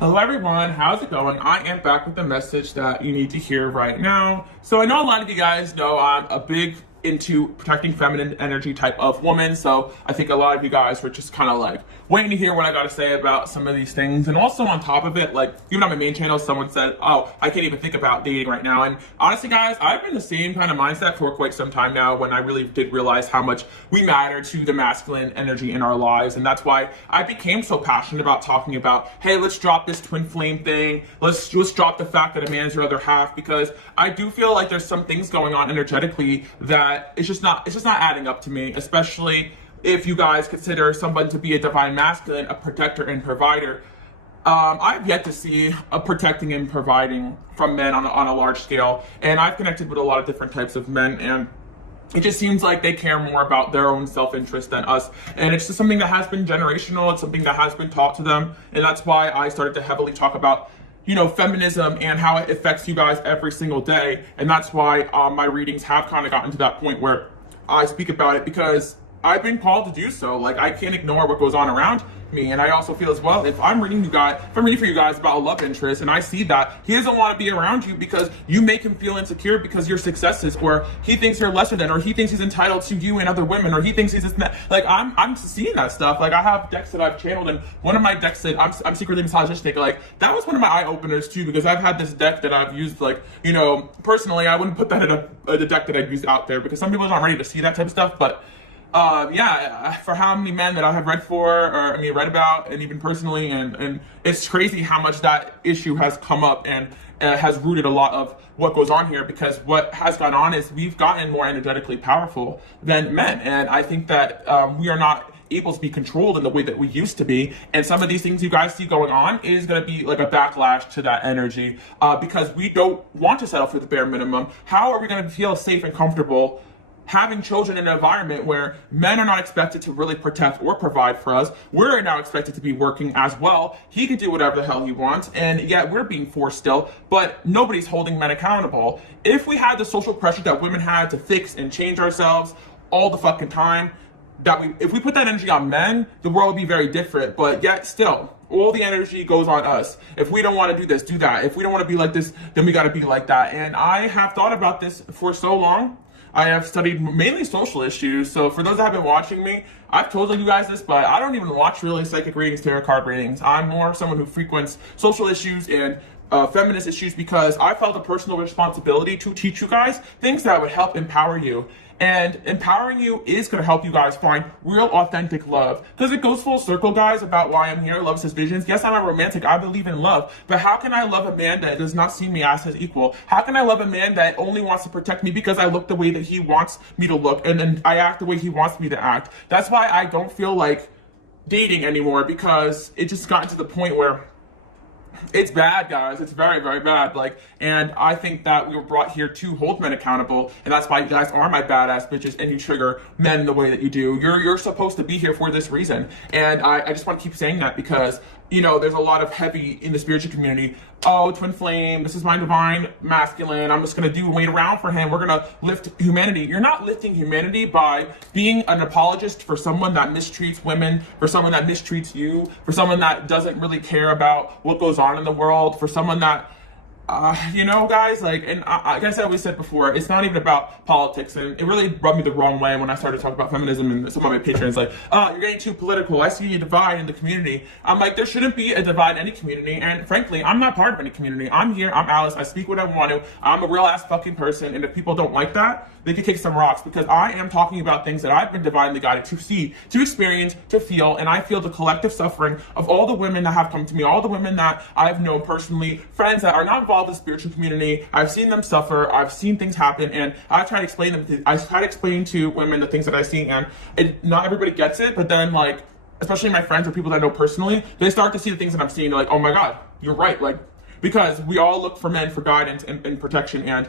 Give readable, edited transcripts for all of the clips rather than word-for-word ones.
Hello everyone, how's it going? I am back with a message that you need to hear right now. So I know a lot of you guys know I'm a big into protecting feminine energy type of woman. So I think a lot of you guys were just kind of like waiting to hear what I got to say about some of these things. And also on top of it, like even on my main channel, someone said, oh, I can't even think about dating right now. And honestly guys, I've been the same kind of mindset for quite some time now when I really did realize how much we matter to the masculine energy in our lives. And that's why I became so passionate about talking about, hey, let's drop this twin flame thing. Let's just drop the fact that a man is your other half, because I do feel like there's some things going on energetically that it's just not adding up to me, especially if you guys consider someone to be a divine masculine, a protector and provider. I've yet to see a protecting and providing from men on a large scale, and I've connected with a lot of different types of men, and it just seems like they care more about their own self-interest than us. And it's just something that has been generational. It's something that has been taught to them, and that's why I started to heavily talk about feminism and how it affects you guys every single day. And that's why my readings have kind of gotten to that point where I speak about it, because I've been called to do so. Like, I can't ignore what goes on around me. And I also feel as well, if I'm reading for you guys about a love interest, and I see that he doesn't want to be around you because you make him feel insecure because your successes, or he thinks you're lesser than, or he thinks he's entitled to you and other women, or he thinks he's this and that. Like, I'm seeing that stuff. Like, I have decks that I've channeled, and one of my decks that I'm secretly misogynistic, like, that was one of my eye openers too, because I've had this deck that I've used, like, personally I wouldn't put that in a deck that I'd use out there, because some people aren't ready to see that type of stuff. But for how many men that I have read about, and even personally, and it's crazy how much that issue has come up and has rooted a lot of what goes on here, because what has gone on is we've gotten more energetically powerful than men, and I think that we are not able to be controlled in the way that we used to be. And some of these things you guys see going on is going to be like a backlash to that energy, because we don't want to settle for the bare minimum. How are we going to feel safe and comfortable having children in an environment where men are not expected to really protect or provide for us? We're now expected to be working as well. He can do whatever the hell he wants, and yet we're being forced still, but nobody's holding men accountable. If we had the social pressure that women had to fix and change ourselves all the fucking time, if we put that energy on men, the world would be very different. But yet still, all the energy goes on us. If we don't want to do this, do that. If we don't want to be like this, then we got to be like that. And I have thought about this for so long. I have studied mainly social issues. So for those that have been watching me, I've told you guys this, but I don't even watch really psychic readings, tarot card readings. I'm more someone who frequents social issues and feminist issues, because I felt a personal responsibility to teach you guys things that would help empower you. And empowering you is going to help you guys find real authentic love, because it goes full circle, guys, about why I'm here. Love says visions. Yes, I'm a romantic. I believe in love, but how can I love a man that does not see me as his equal? How can I love a man that only wants to protect me because I look the way that he wants me to look, and then I act the way he wants me to act? That's why I don't feel like dating anymore, because it just gotten to the point where it's bad, guys. It's very, very bad. And I think that we were brought here to hold men accountable, and that's why you guys are my badass bitches, and you trigger men in the way that you do. You're supposed to be here for this reason, and I just want to keep saying that, because there's a lot of heavy in the spiritual community. Oh, twin flame, this is my divine masculine, I'm just gonna wait around for him, we're gonna lift humanity. You're not lifting humanity by being an apologist for someone that mistreats women, for someone that mistreats you, for someone that doesn't really care about what goes on in the world, for someone that guys, like I always said before, it's not even about politics, and it really rubbed me the wrong way when I started talking about feminism, and some of my patrons like, oh, you're getting too political, I see a divide in the community. I'm like, there shouldn't be a divide in any community, and frankly, I'm not part of any community. I'm here, I'm Alice, I speak what I want to, I'm a real ass fucking person, and if people don't like that, they can kick some rocks, because I am talking about things that I've been divinely guided to see, to experience, to feel, and I feel the collective suffering of all the women that have come to me, all the women that I've known personally, friends that are not involved in the spiritual community. I've seen them suffer, I've seen things happen, and I try to explain to women the things that I see, and not everybody gets it, but then, like, especially my friends or people that I know personally, they start to see the things that I'm seeing, they're like, oh my god, you're right, like, because we all look for men for guidance and protection, and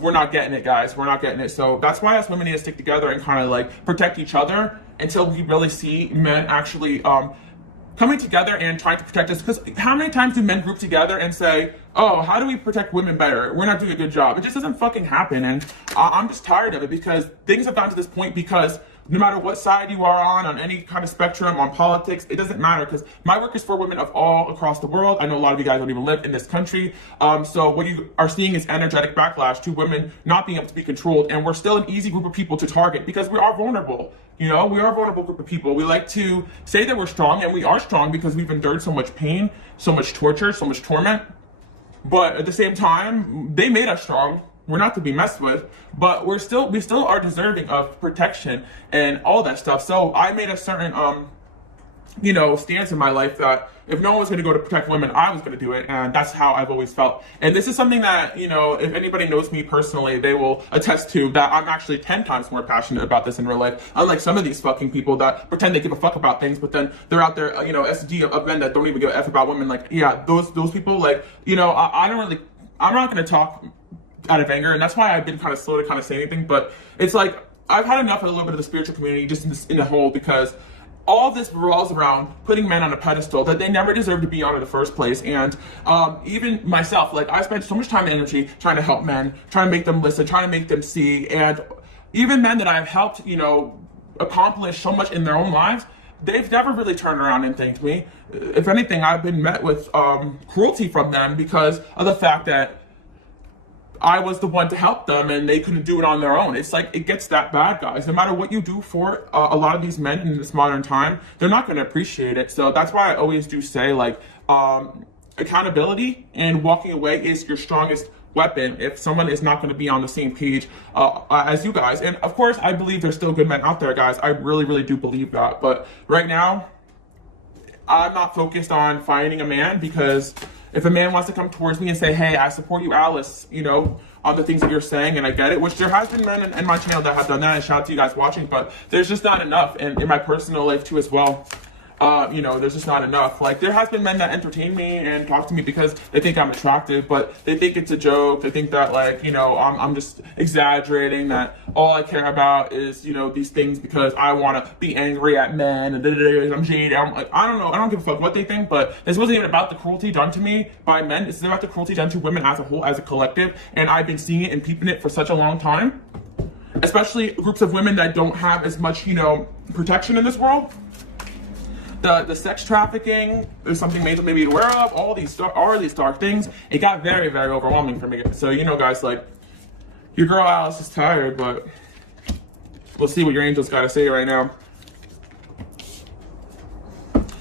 we're not getting it, guys. We're not getting it. So that's why us women need to stick together and kind of like protect each other until we really see men actually coming together and trying to protect us. Because how many times do men group together and say, oh, how do we protect women better? We're not doing a good job. It just doesn't fucking happen. And I'm just tired of it, because things have gotten to this point because no matter what side you are on any kind of spectrum, on politics, it doesn't matter, because my work is for women of all across the world. I know a lot of you guys don't even live in this country. So what you are seeing is energetic backlash to women not being able to be controlled. And we're still an easy group of people to target because we are vulnerable. You know, we are a vulnerable group of people. We like to say that we're strong, and we are strong because we've endured so much pain, so much torture, so much torment. But at the same time, they made us strong. We're not to be messed with, but we still are deserving of protection and all that stuff. So I made a certain, stance in my life that if no one was going to go to protect women, I was going to do it. And that's how I've always felt. And this is something that, if anybody knows me personally, they will attest to that I'm actually 10 times more passionate about this in real life. Unlike some of these fucking people that pretend they give a fuck about things, but then they're out there, SD of men that don't even give a F about women. Like, yeah, those people, like, I'm not going to talk out of anger, and that's why I've been kind of slow to kind of say anything. But it's like I've had enough of a little bit of the spiritual community just in the whole, because all this revolves around putting men on a pedestal that they never deserve to be on in the first place. And even myself, like, I spent so much time and energy trying to help men, trying to make them listen, trying to make them see, and even men that I've helped, accomplish so much in their own lives, they've never really turned around and thanked me. If anything, I've been met with cruelty from them because of the fact that I was the one to help them and they couldn't do it on their own. It's like, it gets that bad, guys. No matter what you do for a lot of these men in this modern time, they're not going to appreciate it. So that's why I always do say, like, accountability and walking away is your strongest weapon if someone is not going to be on the same page as you guys. And of course, I believe there's still good men out there, guys. I really, really do believe that. But right now, I'm not focused on finding a man, because if a man wants to come towards me and say, hey, I support you, Alice, on the things that you're saying, and I get it, which there has been men in my channel that have done that, and shout out to you guys watching, but there's just not enough. And in my personal life too as well, there's just not enough. Like, there has been men that entertain me and talk to me because they think I'm attractive, but they think it's a joke. They think that, like, I'm just exaggerating, that all I care about is, these things because I want to be angry at men, and I'm jaded. I'm like, I don't know. I don't give a fuck what they think, but this wasn't even about the cruelty done to me by men. This is about the cruelty done to women as a whole, as a collective, and I've been seeing it and peeping it for such a long time, especially groups of women that don't have as much, protection in this world. The sex trafficking is something maybe to aware of. All these dark things. It got very, very overwhelming for me. So, guys, like, your girl Alice is tired, but we'll see what your angels got to say right now.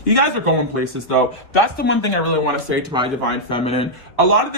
You guys are going places, though. That's the one thing I really want to say to my divine feminine. A lot of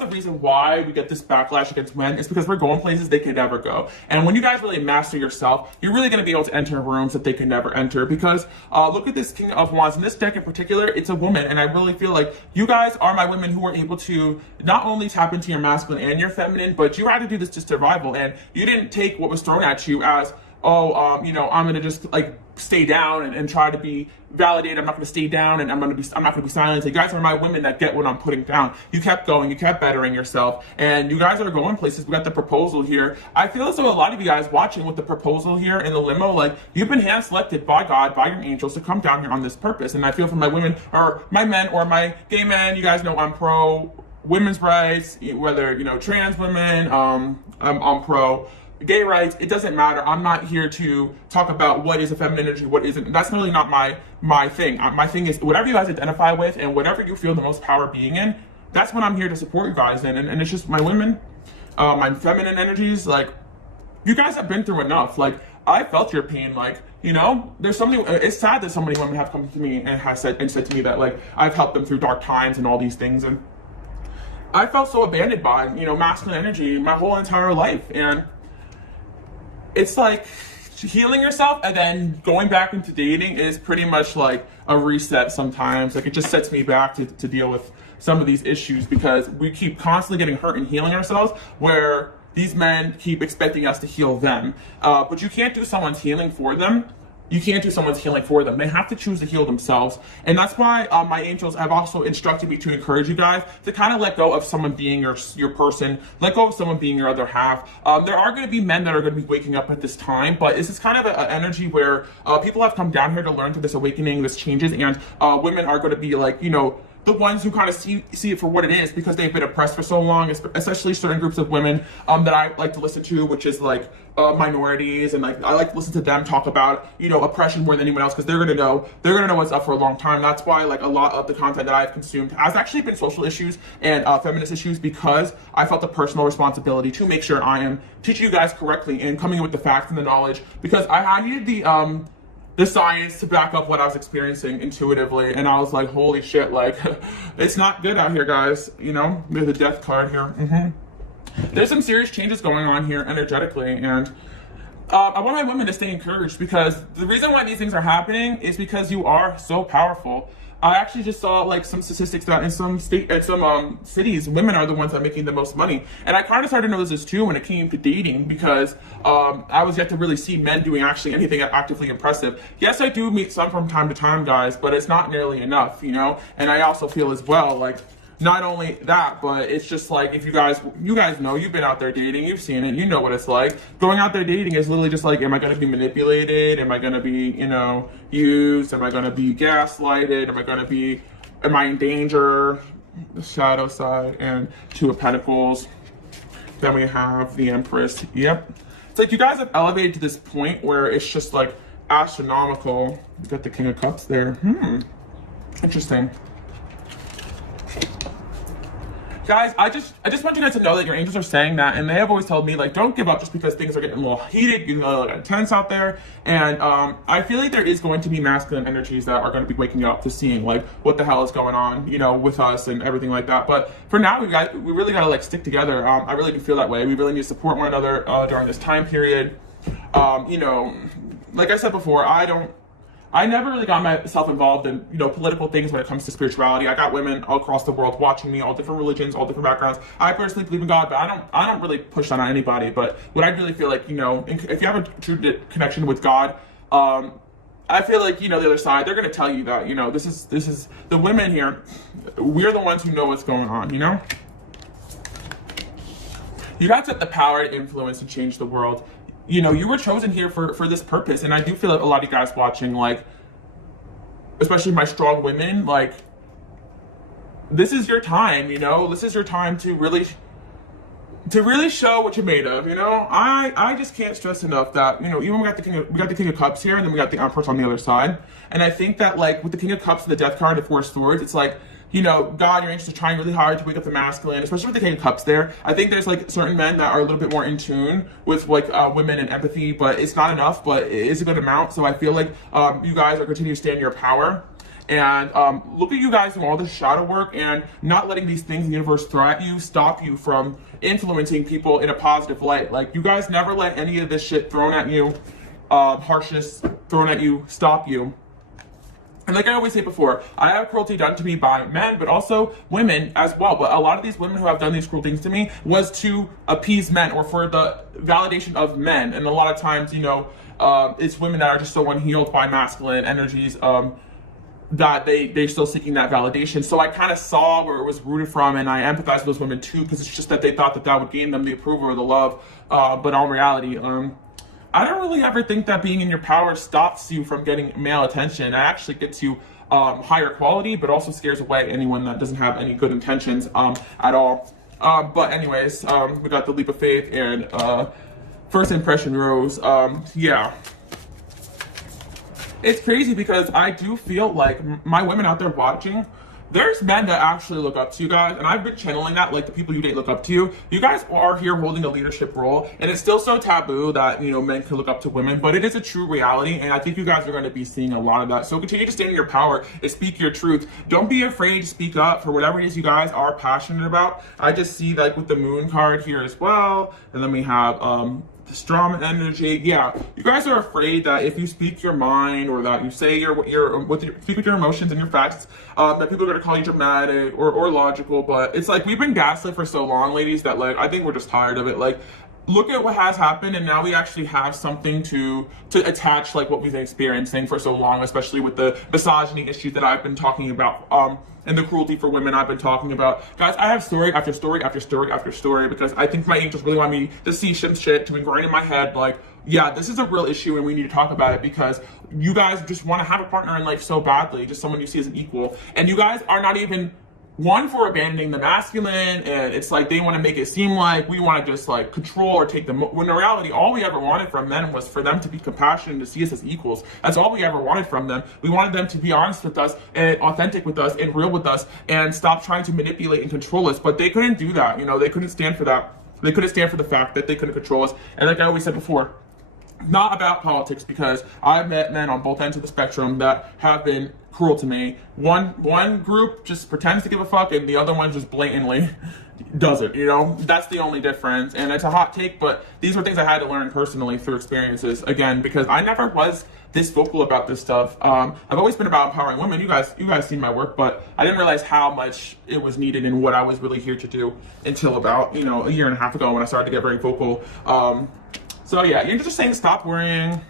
the reason why we get this backlash against men is because we're going places they can never go. And when you guys really master yourself, you're really going to be able to enter rooms that they can never enter. Because look at this King of Wands. In this deck in particular, it's a woman. And I really feel like you guys are my women who are able to not only tap into your masculine and your feminine, but you had to do this to survival. And you didn't take what was thrown at you as, I'm going to just, like, stay down and try to be validated. I'm not going to stay down, and I'm not going to be silenced. You guys are my women that get what I'm putting down. You kept going, you kept bettering yourself, and you guys are going places. We got the proposal here. I feel as though a lot of you guys watching with the proposal here in the limo, like, you've been hand selected by God, by your angels, to come down here on this purpose. And I feel for my women, or my men, or my gay men, you guys know I'm pro women's rights, whether, trans women, I'm pro gay rights. It doesn't matter. I'm not here to talk about what is a feminine energy, what isn't. That's really not my thing. My thing is whatever you guys identify with and whatever you feel the most power being in, that's what I'm here to support you guys in. And it's just my women, my feminine energies. Like, you guys have been through enough. Like, I felt your pain. Like, there's so many, it's sad that so many women have come to me and have said to me that, like, I've helped them through dark times and all these things. And I felt so abandoned by, masculine energy my whole entire life. And it's like healing yourself and then going back into dating is pretty much like a reset sometimes. Like, it just sets me back to deal with some of these issues, because we keep constantly getting hurt and healing ourselves, where these men keep expecting us to heal them. But you can't do someone's healing for them. You can't do someone's healing for them. They have to choose to heal themselves. And that's why my angels have also instructed me to encourage you guys to kind of let go of someone being your person, let go of someone being your other half. There are going to be men that are going to be waking up at this time, but this is kind of an energy where people have come down here to learn through this awakening, this changes, and women are going to be, like, the ones who kind of see it for what it is, because they've been oppressed for so long, especially certain groups of women that I like to listen to, which is like minorities, and like I like to listen to them talk about, you know, oppression more than anyone else, because they're gonna know what's up for a long time. That's why like a lot of the content that I've consumed has actually been social issues and feminist issues, because I felt the personal responsibility to make sure I am teaching you guys correctly and coming in with the facts and the knowledge, because I needed the science to back up what I was experiencing intuitively. And I was like, holy shit, like, it's not good out here, guys. You know, there's a death card here. There's some serious changes going on here energetically. And I want my women to stay encouraged, because the reason why these things are happening is because you are so powerful. I actually just saw like some statistics that in some cities, women are the ones that are making the most money. And I kind of started to notice this too when it came to dating, because I was yet to really see men doing actually anything actively impressive. Yes, I do meet some from time to time, guys, but it's not nearly enough, you know? And I also feel as well, like, not only that, but it's just like, if you guys know, you've been out there dating, you've seen it, you know what it's like. Going out there dating is literally just like, am I going to be manipulated? Am I going to be, you know, used? Am I going to be gaslighted? Am I in danger? The shadow side, and Two of Pentacles. Then we have the Empress. Yep. It's like you guys have elevated to this point where it's just like astronomical. You got the King of Cups there. Interesting. Guys, I just want you guys to know that your angels are saying that, and they have always told me, like, don't give up just because things are getting a little heated, getting a little intense out there. And I feel like there is going to be masculine energies that are going to be waking up to seeing, like, what the hell is going on, you know, with us and everything like that. But for now, we really got to, like, stick together. I really do feel that way. We really need to support one another during this time period. You know, like I said before, I never really got myself involved in, you know, political things when it comes to spirituality. I got women all across the world watching me, all different religions, all different backgrounds. I personally believe in God, but I don't really push that on anybody. But what I really feel like, you know, if you have a true connection with God, I feel like, you know, the other side, they're going to tell you that, you know, this is the women here. We're the ones who know what's going on, you know? You guys have the power to influence and change the world. You know, you were chosen here for this purpose. And I do feel like a lot of you guys watching, like, especially my strong women, like, this is your time, you know? This is your time to really show what you're made of, you know? I just can't stress enough that, you know, even we got the King of Cups here, and then we got the Empress on the other side. And I think that, like, with the King of Cups and the Death card, the Four of Swords, it's like, you know, God, your angels are trying really hard to wake up the masculine, especially with the King of Cups there. I think there's, like, certain men that are a little bit more in tune with, like, women and empathy, but it's not enough, but it is a good amount. So I feel like you guys are continuing to stand in your power. And look at you guys doing all this shadow work and not letting these things in the universe throw at you, stop you from influencing people in a positive light. Like, you guys never let any of this shit thrown at you, harshness thrown at you, stop you. And like I always say before, I have cruelty done to me by men, but also women as well. But a lot of these women who have done these cruel things to me was to appease men or for the validation of men. And a lot of times, you know, it's women that are just so unhealed by masculine energies that they're still seeking that validation. So I kind of saw where it was rooted from, and I empathize with those women too, because it's just that they thought that that would gain them the approval or the love. But in reality, I don't really ever think that being in your power stops you from getting male attention. It actually gets you higher quality, but also scares away anyone that doesn't have any good intentions at all. But anyways, we got the leap of faith and first impression rose. Yeah. It's crazy because I do feel like my women out there watching, there's men that actually look up to you guys, and I've been channeling that, like the people you date look up to you. You guys are here holding a leadership role, and it's still so taboo that, you know, men can look up to women, but it is a true reality, and I think you guys are going to be seeing a lot of that. So continue to stand in your power and speak your truth. Don't be afraid to speak up for whatever it is you guys are passionate about. I just see, like, with the Moon card here as well, and then we have this drama energy. Yeah, you guys are afraid that if you speak your mind, or that you say speak with your emotions and your facts, that people are going to call you dramatic or logical. But it's like, we've been gaslit for so long, ladies, that, like, I think we're just tired of it. Like, look at what has happened, and now we actually have something to attach, like, what we've been experiencing for so long, especially with the misogyny issues that I've been talking about, and the cruelty for women I've been talking about. Guys, I have story after story after story after story, because I think my angels really want me to see some shit, to ingrain in my head, like, yeah, this is a real issue and we need to talk about it, because you guys just want to have a partner in life so badly, just someone you see as an equal. And you guys are not even one for abandoning the masculine, and it's like they want to make it seem like we want to just like control or take them, when in reality all we ever wanted from men was for them to be compassionate and to see us as equals. That's all we ever wanted from them. We wanted them to be honest with us and authentic with us and real with us and stop trying to manipulate and control us. But they couldn't do that. You know, they couldn't stand for that. They couldn't stand for the fact that they couldn't control us. And like I always said before, not about politics, because I've met men on both ends of the spectrum that have been cruel to me. One group just pretends to give a fuck, and the other one just blatantly doesn't, you know? That's the only difference. And it's a hot take, but these were things I had to learn personally through experiences, again, because I never was this vocal about this stuff. I've always been about empowering women. You guys seen my work, but I didn't realize how much it was needed and what I was really here to do until about, you know, a year and a half ago when I started to get very vocal. So yeah, you're just saying stop worrying.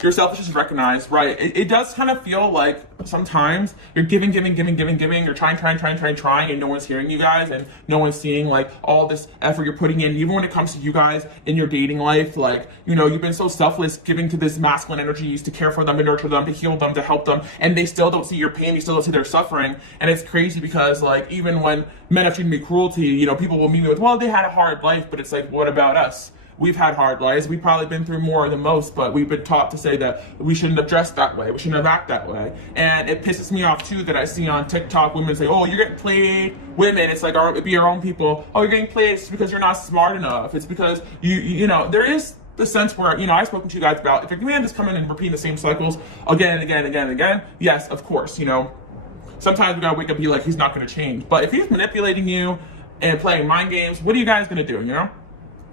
Your selfishness is recognized, right? It does kind of feel like sometimes you're giving, you're trying, and no one's hearing you guys, and no one's seeing like all this effort you're putting in. Even when it comes to you guys in your dating life, like, you know, you've been so selfless, giving to this masculine energies to care for them, to nurture them, to heal them, to help them, and they still don't see your pain, you still don't see their suffering. And it's crazy because like even when men have treated me cruelty, you know, people will meet me with, well, they had a hard life, but it's like, what about us? We've had hard lives. We've probably been through more than most, but we've been taught to say that we shouldn't have dressed that way. We shouldn't have acted that way. And it pisses me off too that I see on TikTok women say, oh, you're getting played. Women, it's like, it'd be our own people. Oh, you're getting played. It's because you're not smart enough. It's because you know, there is the sense where, you know, I've spoken to you guys about, if your man is coming and repeating the same cycles again and again, yes, of course, you know, sometimes we gotta wake up and be like, he's not gonna change. But if he's manipulating you and playing mind games, what are you guys gonna do, you know?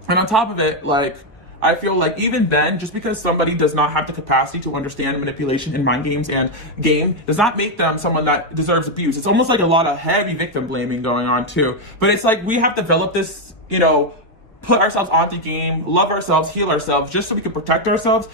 And on top of it, like, I feel like even then, just because somebody does not have the capacity to understand manipulation and mind games and game does not make them someone that deserves abuse. It's almost like a lot of heavy victim blaming going on too. But it's like we have developed this, you know, put ourselves onto game, love ourselves, heal ourselves, just so we can protect ourselves.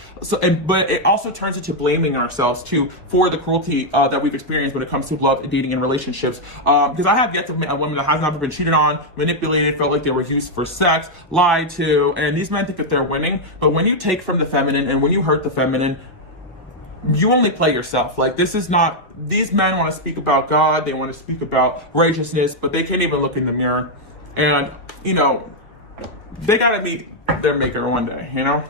But it also turns into blaming ourselves too for the cruelty that we've experienced when it comes to love and dating and relationships. Because I have yet to meet a woman that has never been cheated on, manipulated, felt like they were used for sex, lied to, and these men think that they're winning. But when you take from the feminine and when you hurt the feminine, you only play yourself. Like, this is not, these men want to speak about God, they want to speak about righteousness, but they can't even look in the mirror. And, you know, they gotta meet their maker one day, you know?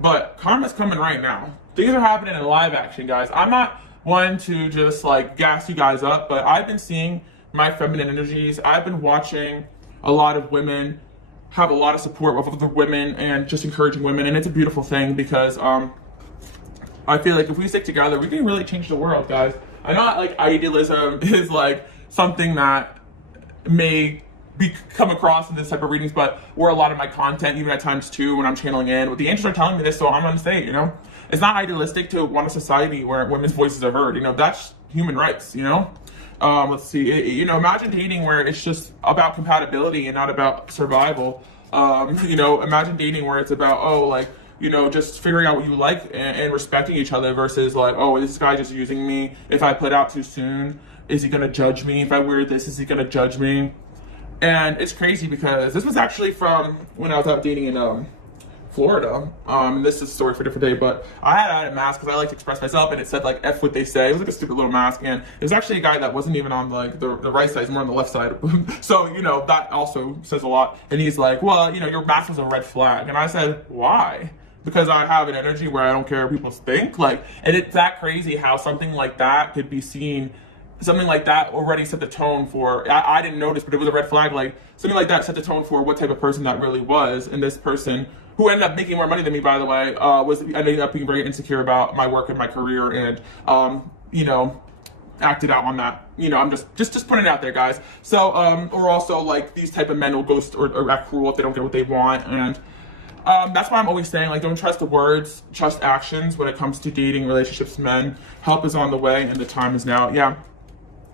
But karma's coming right now. Things are happening in live action, guys. I'm not one to just like gas you guys up, but I've been seeing my feminine energies. I've been watching a lot of women have a lot of support with other women and just encouraging women, and it's a beautiful thing because I feel like if we stick together, we can really change the world, guys. I know like idealism is like something that may come across in this type of readings, but where a lot of my content, even at times too, when I'm channeling in, the angels are telling me this, so I'm gonna say it, you know? It's not idealistic to want a society where women's voices are heard, you know? That's human rights, you know? Let's see, you know, imagine dating where it's just about compatibility and not about survival. You know, imagine dating where it's about, oh, like, you know, just figuring out what you like and respecting each other versus like, oh, this guy just using me. If I put out too soon, is he gonna judge me? If I wear this, is he gonna judge me? And it's crazy because this was actually from when I was out dating in Florida. This is a story for a different day, but I had a mask because I like to express myself, and it said like F what they say. It was like a stupid little mask, and it was actually a guy that wasn't even on like the right side, more on the left side. So, you know, that also says a lot. And he's like, well, you know, your mask was a red flag. And I said, why? Because I have an energy where I don't care what people think. Like, and it's that crazy how something like that could be seen. Something like that already set the tone for, I didn't notice, but it was a red flag. Like, something like that set the tone for what type of person that really was. And this person, who ended up making more money than me, by the way, ended up being very insecure about my work and my career, and, you know, acted out on that. You know, I'm just putting it out there, guys. So, or also, like, these type of men will ghost or act cruel if they don't get what they want. And that's why I'm always saying, like, don't trust the words, trust actions when it comes to dating, relationships, men. Help is on the way, and the time is now. Yeah.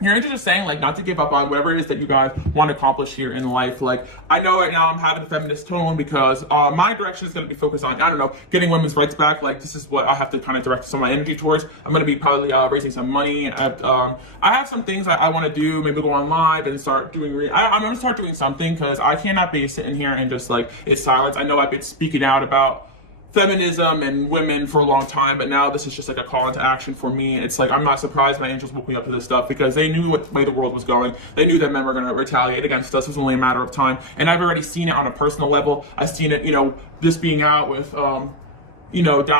You're just saying, like, not to give up on whatever it is that you guys want to accomplish here in life. Like, I know right now I'm having a feminist tone because my direction is going to be focused on, I don't know, getting women's rights back. Like, this is what I have to kind of direct some of my energy towards. I'm going to be probably raising some money. I have some things I want to do, maybe go on live and start doing, I'm going to start doing something because I cannot be sitting here and just, like, it's silence. I know I've been speaking out about feminism and women for a long time, but now this is just like a call into action for me. It's like I'm not surprised my angels woke me up to this stuff because they knew what way the world was going. They knew that men were going to retaliate against us. It was only a matter of time, and I've already seen it on a personal level. I've seen it, just being out with down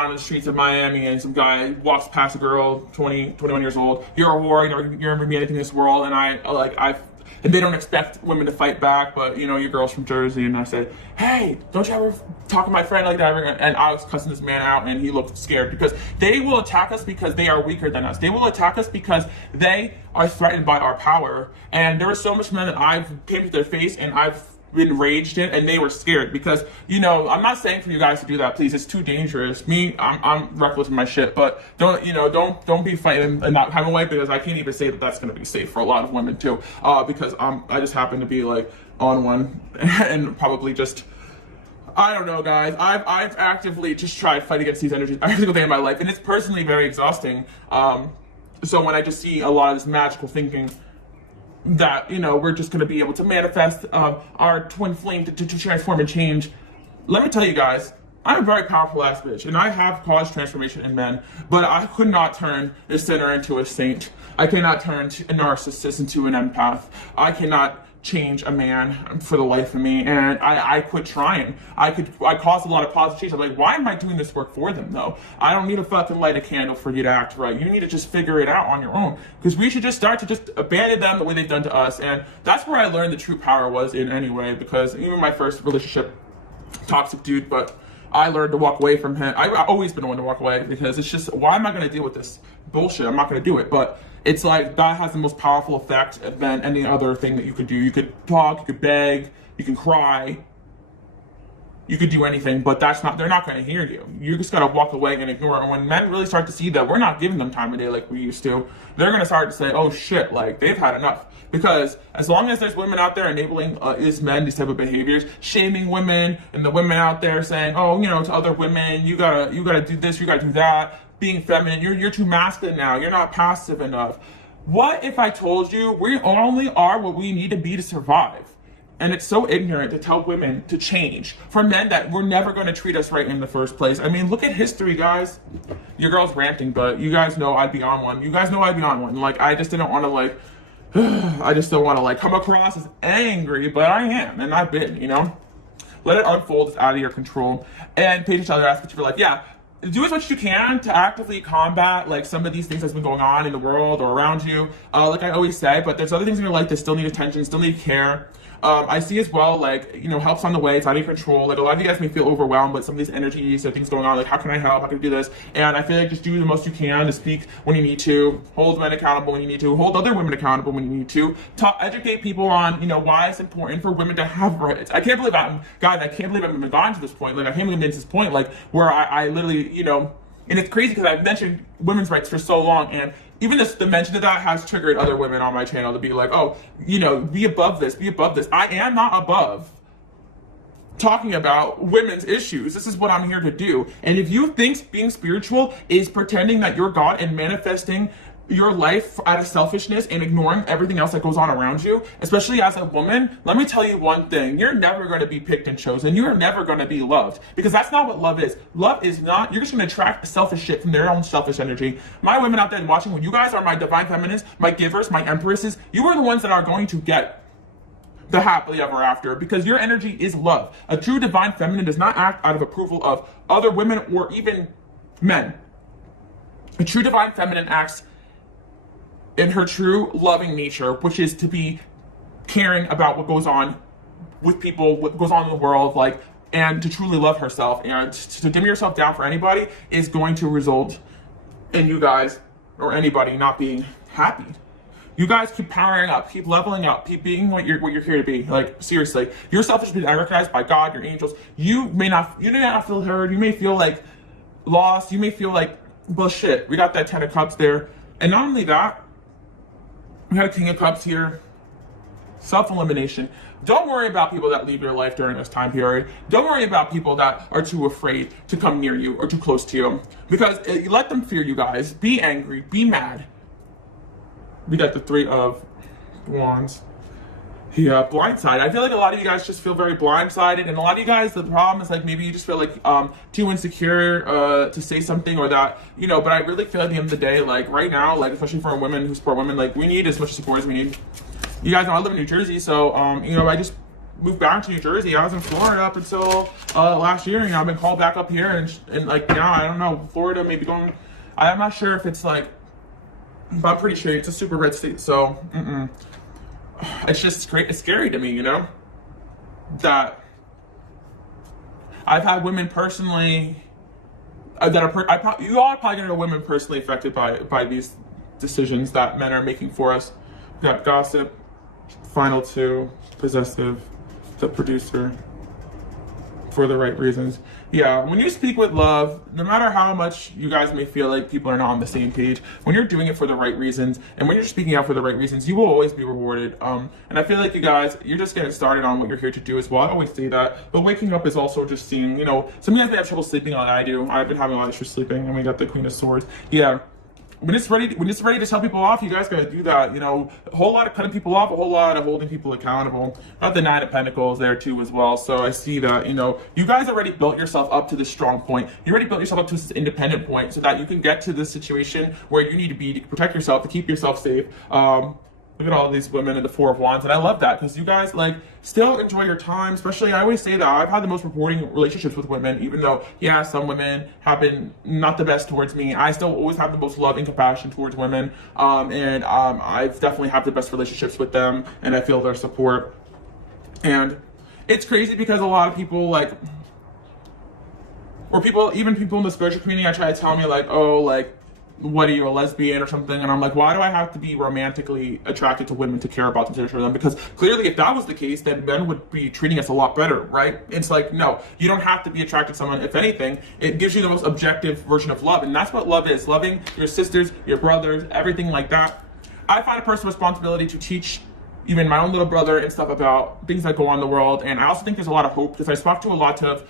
in the streets of Miami, and some guy walks past a girl, 20, 21 years old. You're a whore, you're never be anything in this world. And and they don't expect women to fight back, but your girl's from Jersey, and I said, hey, don't you ever talk to my friend like that? And I was cussing this man out, and he looked scared because they will attack us because they are weaker than us. They will attack us because they are threatened by our power. And there were so much men that I've came to their face and I've been raged in, and they were scared because I'm not saying for you guys to do that, please. It's too dangerous. I'm reckless in my shit, but don't be fighting in that kind of way, because I can't even say that that's going to be safe for a lot of women too, because I just happen to be like on one and probably just, I don't know, guys. I've actively just tried to fight against these energies every single day in my life, and it's personally very exhausting. So when I just see a lot of this magical thinking that we're just going to be able to manifest our twin flame to transform and change, let me tell you guys, I'm a very powerful ass bitch, and I have caused transformation in men, but I could not turn a sinner into a saint. I cannot turn a narcissist into an empath. I cannot change a man for the life of me, and I quit trying. I caused a lot of positive change. I'm like, why am I doing this work for them though? I don't need to fucking light a candle for you to act right. You need to just figure it out on your own, because we should just start to just abandon them the way they've done to us. And that's where I learned the true power was in anyway, because even my first relationship, toxic dude, but I learned to walk away from him. I've always been one to walk away, because it's just, why am I going to deal with this bullshit? I'm not going to do it. But it's like that has the most powerful effect than any other thing that you could do. You could talk, you could beg, you can cry, you could do anything, but they're not going to hear you. You just got to walk away and ignore it. And when men really start to see that we're not giving them time of day like we used to, they're going to start to say, oh shit, like they've had enough. Because as long as there's women out there enabling these men, these type of behaviors, shaming women, and the women out there saying, oh, to other women, you gotta do this, you gotta do that, being feminine, you're too masculine now, you're not passive enough. What if I told you we only are what we need to be to survive? And it's so ignorant to tell women to change for men that were never going to treat us right in the first place. I mean, look at history, guys. Your girl's ranting, but you guys know I'd be on one. You guys know I'd be on one. Like, I just didn't want to I just don't want to come across as angry, but I am, and I've been, Let it unfold. It's out of your control. And pay each other aspects of your life. Yeah, do as much as you can to actively combat some of these things that's been going on in the world or around you. Like I always say, but there's other things in your life that still need attention, still need care. I see as well, help's on the way. It's out of your control. A lot of you guys may feel overwhelmed with some of these energies or things going on. How can I help? How can I do this? And I feel like just do the most you can to speak when you need to, hold men accountable when you need to, hold other women accountable when you need to, educate people on, why it's important for women to have rights. I can't believe I can't believe I've gotten to this point. I can't believe I'm to this point, where I literally, and it's crazy because I've mentioned women's rights for so long, and even the mention of that has triggered other women on my channel to be like, oh, be above this, be above this. I am not above talking about women's issues. This is what I'm here to do. And if you think being spiritual is pretending that you're God and manifesting your life out of selfishness and ignoring everything else that goes on around you, especially as a woman, let me tell you one thing. You're never going to be picked and chosen. You are never going to be loved, because that's not what love is. Love is not, you're just going to attract selfish shit from their own selfish energy. My women out there watching, when you guys are my divine feminines, my givers, my empresses, you are the ones that are going to get the happily ever after, because your energy is love. A true divine feminine does not act out of approval of other women or even men. A true divine feminine acts in her true loving nature, which is to be caring about what goes on with people, what goes on in the world, and to truly love herself. And to dim yourself down for anybody is going to result in you guys or anybody not being happy. You guys keep powering up, keep leveling up, keep being what you're here to be. Seriously, your self has been recognized by God, your angels. You may not feel heard. You may feel lost. You may feel bullshit. We got that 10 of Cups there, and not only that, we have King of Cups here. Self-elimination. Don't worry about people that leave your life during this time period. Don't worry about people that are too afraid to come near you or too close to you, because let them fear you guys. Be angry. Be mad. We got the 3 of Wands. Yeah, blindsided. I feel like a lot of you guys just feel very blindsided, and a lot of you guys, the problem is like maybe you just feel like too insecure to say something or that, you know. But I really feel at the end of the day, like right now, like especially for women who support women, like we need as much support as we need. You guys know I live in New Jersey, so you know I just moved back to New Jersey. I was in Florida up until last year. You know, I've been called back up here, and like now I don't know, Florida maybe going. I'm not sure if it's like, but I'm pretty sure it's a super red state. So. It's just it's scary to me, you know, that I've had women personally that are you all are probably gonna know women personally affected by these decisions that men are making for us. We got gossip, final two, possessive, the producer, for the right reasons. Yeah, when you speak with love, no matter how much you guys may feel like people are not on the same page, when you're doing it for the right reasons and when you're speaking out for the right reasons, you will always be rewarded. And I feel like you guys, you're just getting started on what you're here to do as well. I always say that, but waking up is also just seeing, you know, some of you guys may have trouble sleeping like I do. I've been having a lot of issues sleeping, and we got the Queen of Swords. Yeah. When it's ready to tell people off, you guys gotta do that. You know, a whole lot of cutting people off, a whole lot of holding people accountable. Got the Nine of Pentacles there too as well. So I see that, you know, you guys already built yourself up to this strong point. You already built yourself up to this independent point so that you can get to this situation where you need to be to protect yourself, to keep yourself safe. Look at all these women in the Four of Wands, and I love that because you guys like still enjoy your time. Especially, I always say that I've had the most rewarding relationships with women, even though yeah, some women have been not the best towards me. I still always have the most love and compassion towards women, and I've definitely have the best relationships with them, and I feel their support. And it's crazy because a lot of people like, or people, even people in the spiritual community, I try to tell me like, oh, like, what are you, a lesbian or something? And I'm like, why do I have to be romantically attracted to women to care about them, to nurture them? Because clearly if that was the case, then men would be treating us a lot better, right? It's like, no, you don't have to be attracted to someone. If anything, it gives you the most objective version of love. And that's what love is. Loving your sisters, your brothers, everything like that. I find a personal responsibility to teach even my own little brother and stuff about things that go on in the world. And I also think there's a lot of hope because I spoke to a lot of,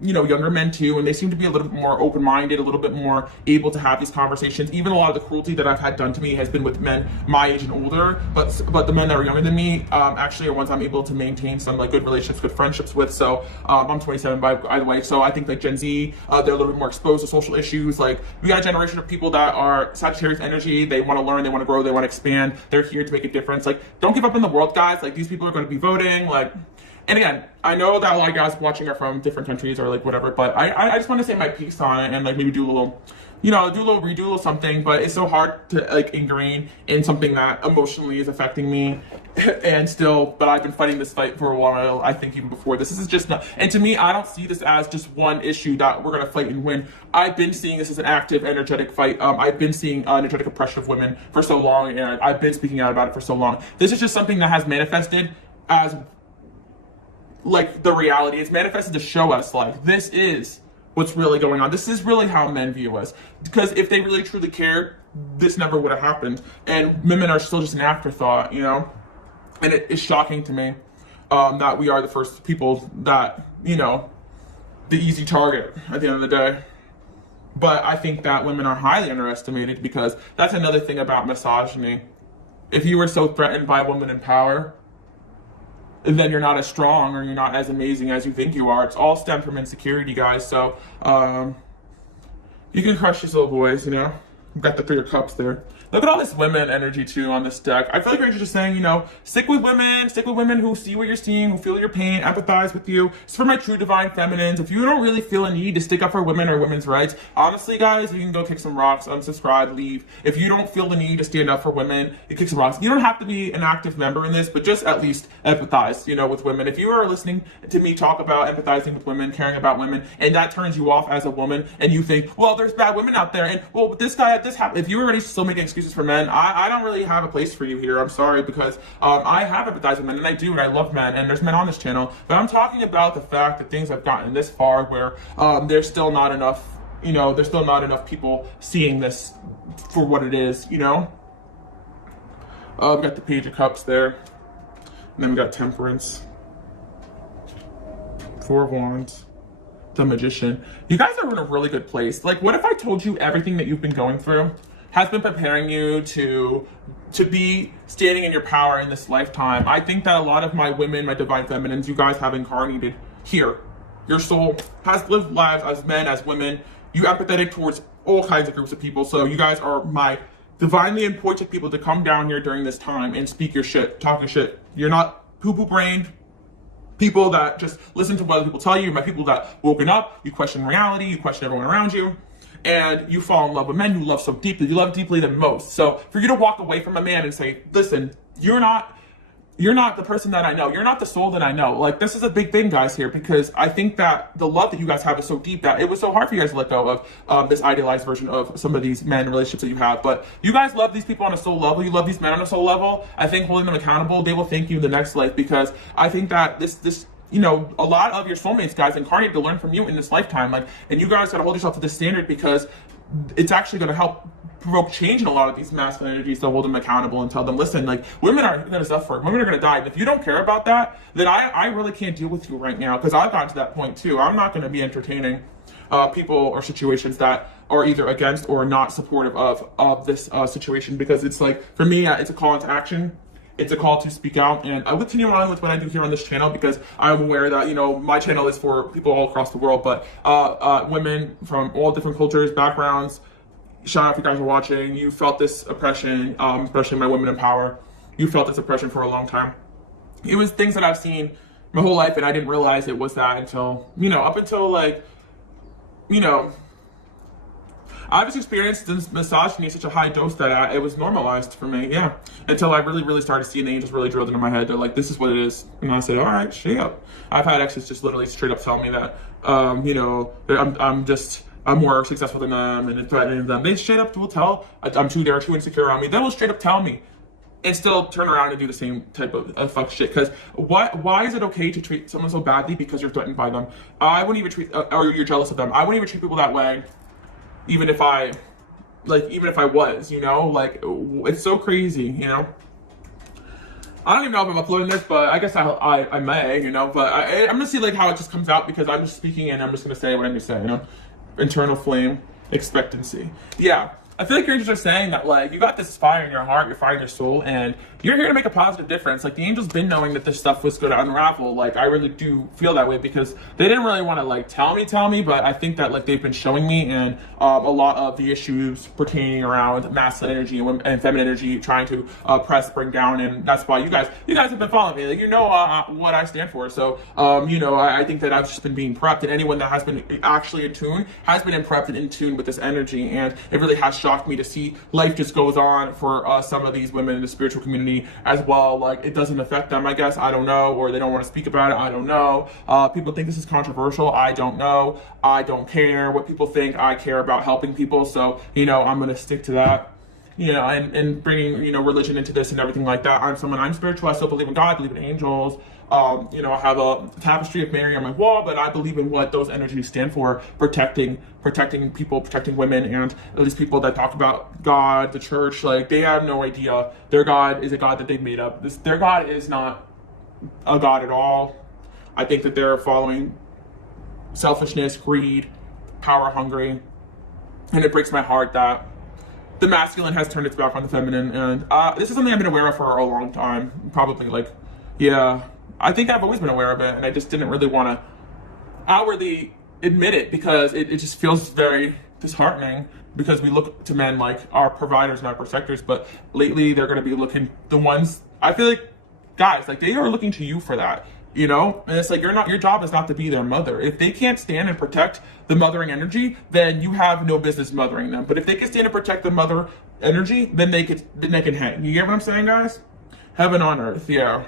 you know, younger men too, and they seem to be a little bit more open-minded, a little bit more able to have these conversations. Even a lot of the cruelty that I've had done to me has been with men my age and older, but the men that are younger than me actually are ones I'm able to maintain some like good relationships, good friendships with. So I'm 27 by the way, so I think like Gen Z, they're a little bit more exposed to social issues. Like we got a generation of people that are Sagittarius energy. They want to learn, they want to grow, they want to expand. They're here to make a difference. Like don't give up in the world, guys. Like these people are going to be voting. Like, and again, I know that a lot of guys watching are from different countries or like whatever, but I just want to say my piece on it and like maybe do a little, you know, do a little something. But it's so hard to like ingrain in something that emotionally is affecting me, and still. But I've been fighting this fight for a while. I think even before this is just not. And to me, I don't see this as just one issue that we're gonna fight and win. I've been seeing this as an active, energetic fight. I've been seeing energetic oppression of women for so long, and I've been speaking out about it for so long. This is just something that has manifested as like the reality. It's manifested to show us like this is what's really going on. This is really how men view us. Because if they really truly cared, this never would have happened. And women are still just an afterthought, you know? And it is shocking to me that we are the first people that, you know, the easy target at the end of the day. But I think that women are highly underestimated because that's another thing about misogyny. If you were so threatened by a woman in power, then you're not as strong or you're not as amazing as you think you are. It's all stemmed from insecurity, guys. So you can crush these little boys, you know. We've got the Three of Cups there. Look at all this women energy too on this deck. I feel like you're just saying, you know, stick with women who see what you're seeing, who feel your pain, empathize with you. It's for my true divine feminines. If you don't really feel a need to stick up for women or women's rights, honestly, guys, you can go kick some rocks, unsubscribe, leave. If you don't feel the need to stand up for women, you kick some rocks. You don't have to be an active member in this, but just at least empathize, you know, with women. If you are listening to me talk about empathizing with women, caring about women, and that turns you off as a woman, and you think, well, there's bad women out there, and well, this guy, this happened. If you're already still making excuses for men, I don't really have a place for you here. I'm sorry, because I have empathized with men, and I do, and I love men, and there's men on this channel, but I'm talking about the fact that things have gotten this far where there's still not enough, you know, there's still not enough people seeing this for what it is, you know? We got the Page of Cups there, and then we got Temperance, Four of Wands, the Magician. You guys are in a really good place. Like, what if I told you everything that you've been going through? has been preparing you to be standing in your power in this lifetime. I think that a lot of my women, my divine feminines, you guys have incarnated here. Your soul has lived lives as men, as women. You empathetic towards all kinds of groups of people. So you guys are my divinely appointed people to come down here during this time and speak your shit, talk your shit. You're not poo-poo brained people that just listen to what other people tell you. You're my people that woken up, you question reality, you question everyone around you, and you fall in love with men you love so deeply. You love deeply the most. So for you to walk away from a man and say, listen, you're not the person that I know. You're not the soul that I know. Like, this is a big thing, guys, here, because I think that the love that you guys have is so deep that it was so hard for you guys to let go of this idealized version of some of these men relationships that you have. But you guys love these people on a soul level. You love these men on a soul level. I think holding them accountable, they will thank you in the next life, because I think that this you know, a lot of your soulmates, guys, incarnated to learn from you in this lifetime. Like, and you guys gotta hold yourself to this standard, because it's actually gonna help provoke change in a lot of these masculine energies, to hold them accountable and tell them, listen, like, women are gonna suffer, women are gonna die. And if you don't care about that, then I really can't deal with you right now, because I've gotten to that point too. I'm not gonna be entertaining people or situations that are either against or not supportive of this situation, because it's like, for me, it's a call into action. It's a call to speak out, and I will continue on with what I do here on this channel, because I'm aware that, you know, my channel is for people all across the world, but women from all different cultures, backgrounds. Shout out if you guys are watching. You felt this oppression, especially my women in power. You felt this oppression for a long time. It was things that I've seen my whole life, and I didn't realize it was that until, you know, up until, like, you know, I just experienced this misogyny at such a high dose that it was normalized for me, yeah. Until I really started seeing the angels really drilled into my head. They're like, this is what it is. And I said, all right, straight up. I've had exes just literally straight up tell me that, you know, I'm more successful than them and threatening them. They straight up will tell, they're too insecure on me. They will straight up tell me and still turn around and do the same type of fuck shit. Because why is it okay to treat someone so badly because you're threatened by them? I wouldn't even treat, or you're jealous of them. I wouldn't even treat people that way. Even if I was, you know, like, it's so crazy, you know. I don't even know if I'm uploading this, but I guess I may, you know, but I'm gonna see like how it just comes out, because I'm just speaking and I'm just gonna say what I'm gonna say, you know. Internal flame, expectancy. Yeah, I feel like your angels are saying that, like, you got this fire in your heart, you're fire in your soul, and you're here to make a positive difference. Like, the angels been knowing that this stuff was going to unravel. Like, I really do feel that way, because they didn't really want to, like, tell me, but I think that, like, they've been showing me, and a lot of the issues pertaining around masculine energy and feminine energy, trying to bring down, and that's why you guys have been following me. Like, you know what I stand for. So, you know, I think that I've just been being prepped, and anyone that has been actually in tune has been prepped and in tune with this energy, and it really has shocked me to see life just goes on for some of these women in the spiritual community as well. Like, it doesn't affect them, I guess. I don't know, or they don't want to speak about it. I don't know. People think this is controversial. I don't know. I don't care what people think. I care about helping people, so, you know, I'm gonna stick to that. You know, and bringing, you know, religion into this and everything like that. I'm spiritual. I still believe in God. I believe in angels. You know, I have a tapestry of Mary on my wall, but I believe in what those energies stand for: protecting people, protecting women, and at least people that talk about God, the church. Like, they have no idea. Their God is a God that they've made up. Their God is not a God at all. I think that they're following selfishness, greed, power hungry, and it breaks my heart that the masculine has turned its back on the feminine. And this is something I've been aware of for a long time. Probably, like, yeah, I think I've always been aware of it, and I just didn't really want to outwardly admit it, because it just feels very disheartening, because we look to men like our providers and our protectors, but lately they're going to be looking, the ones, I feel like, guys, like, they are looking to you for that. You know, and it's like, your job is not to be their mother. If they can't stand and protect the mothering energy, then you have no business mothering them. But if they can stand and protect the mother energy, then they can hang. You get what I'm saying, guys? Heaven on earth, yeah.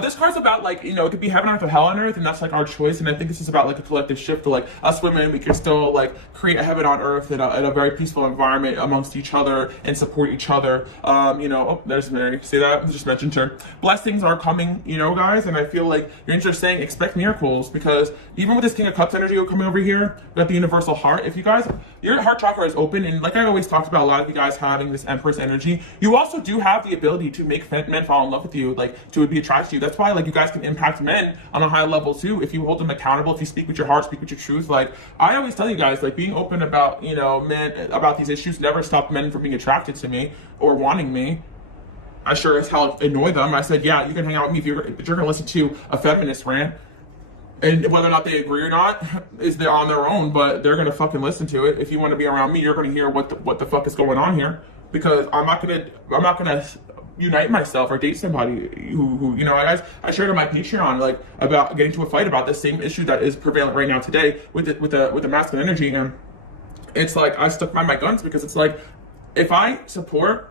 This card's about, like, you know, it could be heaven on earth or hell on earth, and that's like our choice. And I think this is about like a collective shift. To, like, us women, we can still like create a heaven on earth in a very peaceful environment amongst each other and support each other. You know, oh, there's Mary. See that? I just mentioned her. Blessings are coming, you know, guys. And I feel like your angels are saying expect miracles, because even with this King of Cups energy coming over here, we got the universal heart. If you guys, your heart chakra is open, and like I always talked about, a lot of you guys having this Empress energy, you also do have the ability to make men fall in love with you, like to be attracted you. That's why like you guys can impact men on a high level too. If you hold them accountable, if you speak with your heart, speak with your truth. Like I always tell you guys, like being open about, you know, men, about these issues never stopped men from being attracted to me or wanting me. I sure as hell annoy them. I said, yeah, you can hang out with me if you're gonna listen to a feminist rant. And whether or not they agree or not is they're on their own, but they're gonna fucking listen to it. If you want to be around me, you're gonna hear what the fuck is going on here, because I'm not gonna unite myself or date somebody who you know, guys. I shared on my Patreon like about getting to a fight about the same issue that is prevalent right now today with the masculine energy, and it's like I stuck by my guns, because it's like if I support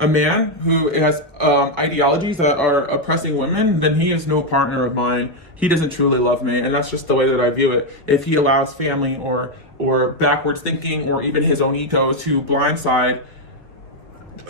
a man who has ideologies that are oppressing women, then he is no partner of mine. He doesn't truly love me, and that's just the way that I view it. If he allows family or backwards thinking or even his own ego to blindside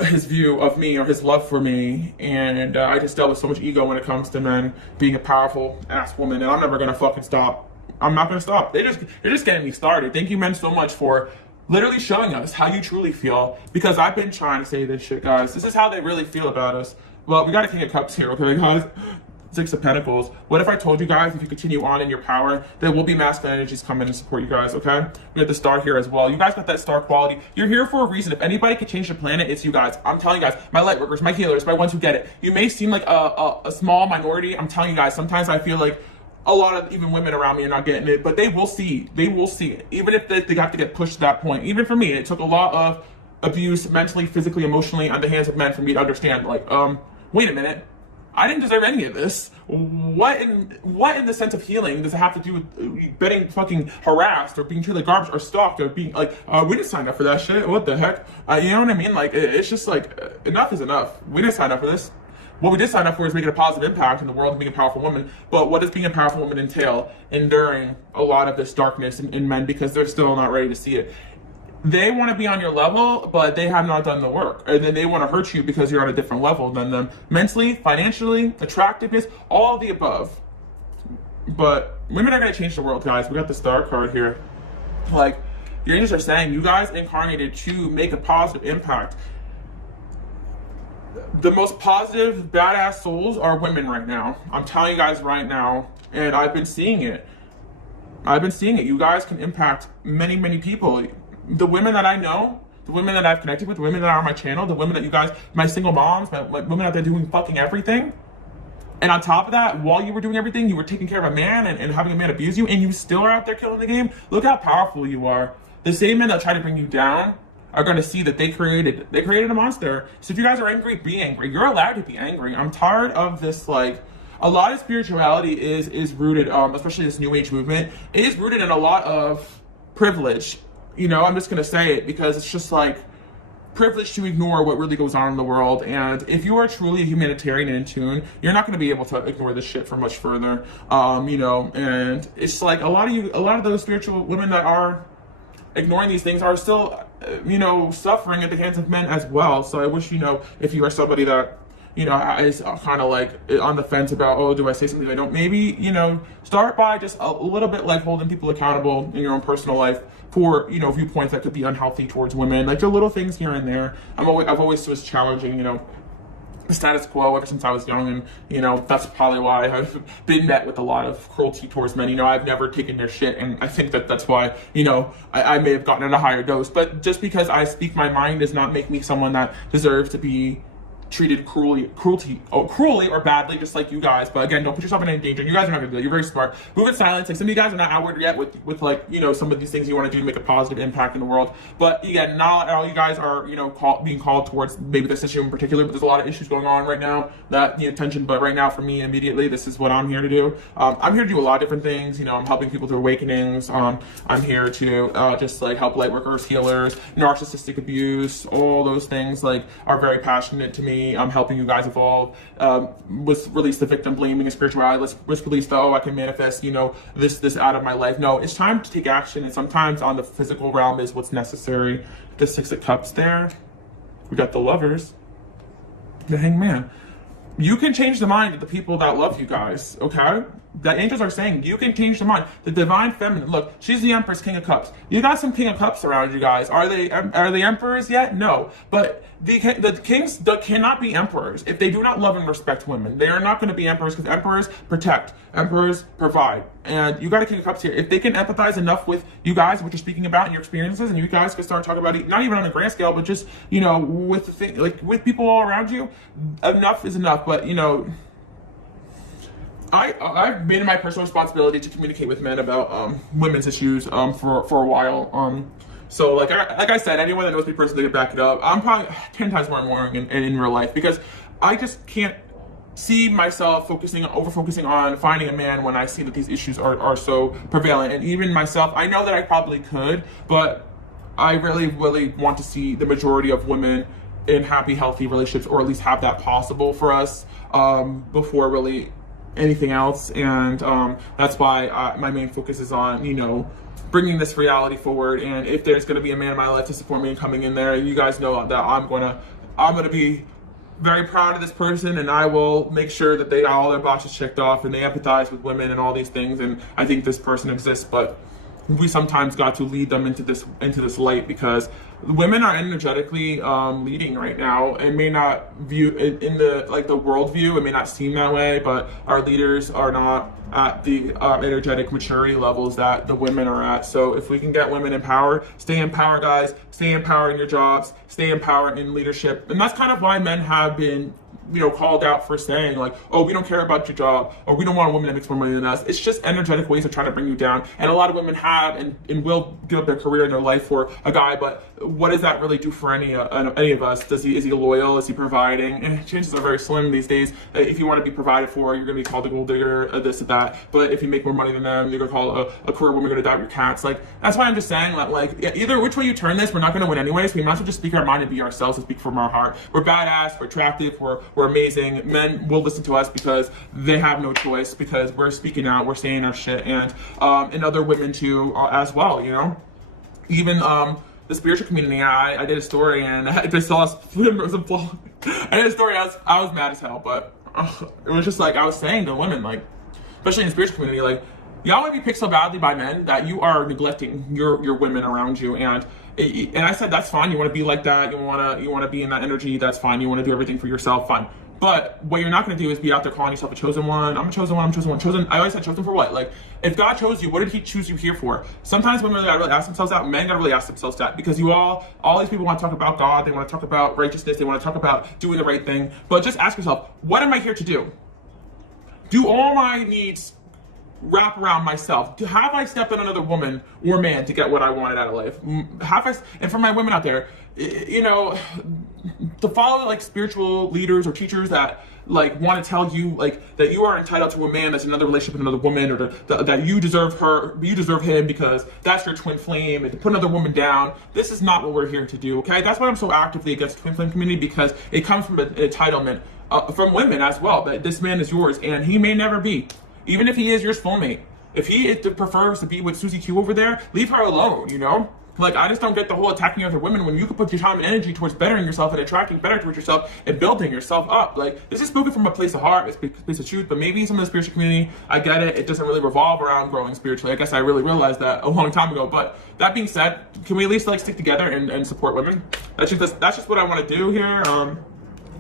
his view of me or his love for me, and I just dealt with so much ego when it comes to men being a powerful ass woman, and I'm never gonna fucking stop. I'm not gonna stop. They're just getting me started. Thank you men so much for literally showing us how you truly feel, because I've been trying to say this shit, guys. This is how they really feel about us. Well, we got a King of Cups here, okay, guys? Six of Pentacles. What if I told you guys, if you continue on in your power, there will be masculine energies come in and support you guys, okay? We have the star here as well. You guys got that star quality. You're here for a reason. If anybody could change the planet, it's you guys. I'm telling you guys, my light workers, my healers, my ones who get it. You may seem like a small minority. I'm telling you guys, sometimes I feel like a lot of even women around me are not getting it, but they will see. They will see it. Even if they have to get pushed to that point. Even for me, it took a lot of abuse, mentally, physically, emotionally, on the hands of men for me to understand, like, wait a minute. I didn't deserve any of this. What in the sense of healing does it have to do with getting fucking harassed or being treated like garbage or stalked or being like, we didn't sign up for that shit. What the heck? You know what I mean? Like, it's just like, enough is enough. We didn't sign up for this. What we did sign up for is making a positive impact in the world and being a powerful woman. But what does being a powerful woman entail? Enduring a lot of this darkness in men, because they're still not ready to see it. They want to be on your level, but they have not done the work. And then they want to hurt you because you're on a different level than them. Mentally, financially, attractiveness, all of the above. But women are going to change the world, guys. We got the star card here. Like, your angels are saying, you guys incarnated to make a positive impact. The most positive, badass souls are women right now. I'm telling you guys right now, and I've been seeing it. You guys can impact many, many people. The women that I know, the women that I've connected with, the women that are on my channel, the women that you guys, my single moms, my women out there doing fucking everything. And on top of that, while you were doing everything, you were taking care of a man and having a man abuse you, and you still are out there killing the game. Look how powerful you are. The same men that try to bring you down are going to see that they created a monster. So if you guys are angry, be angry. You're allowed to be angry. I'm tired of this, like, a lot of spirituality is rooted, especially this new age movement, it is rooted in a lot of privilege. You know, I'm just going to say it because it's just like privilege to ignore what really goes on in the world. And if you are truly a humanitarian and in tune, you're not going to be able to ignore this shit for much further. You know, and it's like a lot of those spiritual women that are ignoring these things are still, you know, suffering at the hands of men as well. So I wish, you know, if you are somebody that, you know, is kind of like on the fence about, oh, do I say something I don't? Maybe, you know, start by just a little bit like holding people accountable in your own personal life for, you know, viewpoints that could be unhealthy towards women. Like the little things here and there. I've always was challenging, you know, the status quo ever since I was young, and you know that's probably why I've been met with a lot of cruelty towards men. You know, I've never taken their shit, and I think that's why, you know, I may have gotten at a higher dose. But just because I speak my mind does not make me someone that deserves to be treated cruelly or badly, just like you guys. But again, don't put yourself in any danger. You guys are not gonna do that. You're very smart. Move in silence. Like some of you guys are not outward yet with like, you know, some of these things you want to do to make a positive impact in the world. But again, not all you guys are, you know, being called towards maybe this issue in particular, but there's a lot of issues going on right now that need attention. But right now for me, immediately, this is what I'm here to do. I'm here to do a lot of different things. You know, I'm helping people through awakenings. I'm here to just like help light workers, healers, narcissistic abuse, all those things like are very passionate to me. I'm helping you guys evolve. Let's release the victim blaming and spirituality. Let's release the, oh, I can manifest, you know, this out of my life. No, it's time to take action, and sometimes on the physical realm is what's necessary. The Six of Cups there. We got the Lovers. The Hangman. You can change the mind of the people that love you guys, okay? The angels are saying you can change the mind. The divine feminine, look, she's the Empress, King of Cups. You got some King of Cups around you guys. Are they emperors yet? No. But the kings cannot be emperors if they do not love and respect women. They are not going to be emperors because emperors protect, emperors provide. And you got a King of Cups here. If they can empathize enough with you guys, what you're speaking about and your experiences, and you guys can start talking about it, not even on a grand scale, but just, you know, with the thing, like with people all around you, enough is enough. But, you know, I've made it my personal responsibility to communicate with men about women's issues for a while. So like I said, anyone that knows me personally can back it up. I'm probably 10 times more annoying in real life because I just can't see myself over focusing on finding a man when I see that these issues are so prevalent. And even myself, I know that I probably could, but I really want to see the majority of women in happy, healthy relationships, or at least have that possible for us before really anything else. And that's why my main focus is on, you know, bringing this reality forward. And if there's going to be a man in my life to support me and coming in there, you guys know that I'm gonna be very proud of this person, and I will make sure that they got all their boxes checked off and they empathize with women and all these things. And I think this person exists, but we sometimes got to lead them into this light, because women are energetically leading right now, and may not view it in the world view, it may not seem that way, but our leaders are not at the energetic maturity levels that the women are at. So if we can get women in power, stay in power, guys, stay in power in your jobs, stay in power in leadership. And that's kind of why men have been, you know, called out for saying like, oh, we don't care about your job, or we don't want a woman that makes more money than us. It's just energetic ways of trying to bring you down. And a lot of women have and will give up their career and their life for a guy, but what does that really do for any of us? Is he loyal? Is he providing? And chances are very slim these days. If you want to be provided for, you're going to be called a gold digger, this and that. But if you make more money than them, you're going to call a career woman, going to adopt your cats. Like, that's why I'm just saying that, like, either which way you turn this, we're not going to win anyways. So we might as well just speak our mind and be ourselves and speak from our heart. We're badass, we're attractive, we're amazing. Men will listen to us because they have no choice, because we're speaking out, we're saying our shit. And other women too, as well, you know? Even the spiritual community, I did a story, and I did a story, I was mad as hell, but it was just like, I was saying to women, like, especially in the spiritual community, like, y'all want to be picked so badly by men that you are neglecting your women around you. And I said, that's fine, you want to be like that, you want to be in that energy, that's fine, you want to do everything for yourself, fine. But what you're not going to do is be out there calling yourself a chosen one. I'm a chosen one, I'm a chosen one. Chosen, I always said chosen for what? Like, if God chose you, what did he choose you here for? Sometimes women gotta really ask themselves that, men gotta really ask themselves that, because you all these people want to talk about God, they want to talk about righteousness, they want to talk about doing the right thing. But just ask yourself, what am I here to do? Do all my needs wrap around myself? Have I stepped on another woman or man to get what I wanted out of life? And for my women out there, you know, to follow like spiritual leaders or teachers that like want to tell you like that you are entitled to a man that's in another relationship with another woman, or that you deserve her, you deserve him because that's your twin flame, and to put another woman down, this is not what we're here to do, okay? That's why I'm so actively against the twin flame community, because it comes from an entitlement from women as well, that this man is yours and he may never be. Even if he is your soulmate, if he prefers to be with Susie Q over there, leave her alone, you know? Like, I just don't get the whole attacking other women when you could put your time and energy towards bettering yourself and attracting better towards yourself and building yourself up. Like, this is spoken from a place of heart, a place of truth, but maybe some of the spiritual community, I get it, it doesn't really revolve around growing spiritually. I guess I really realized that a long time ago. But that being said, can we at least like stick together and support women? That's just what I want to do here.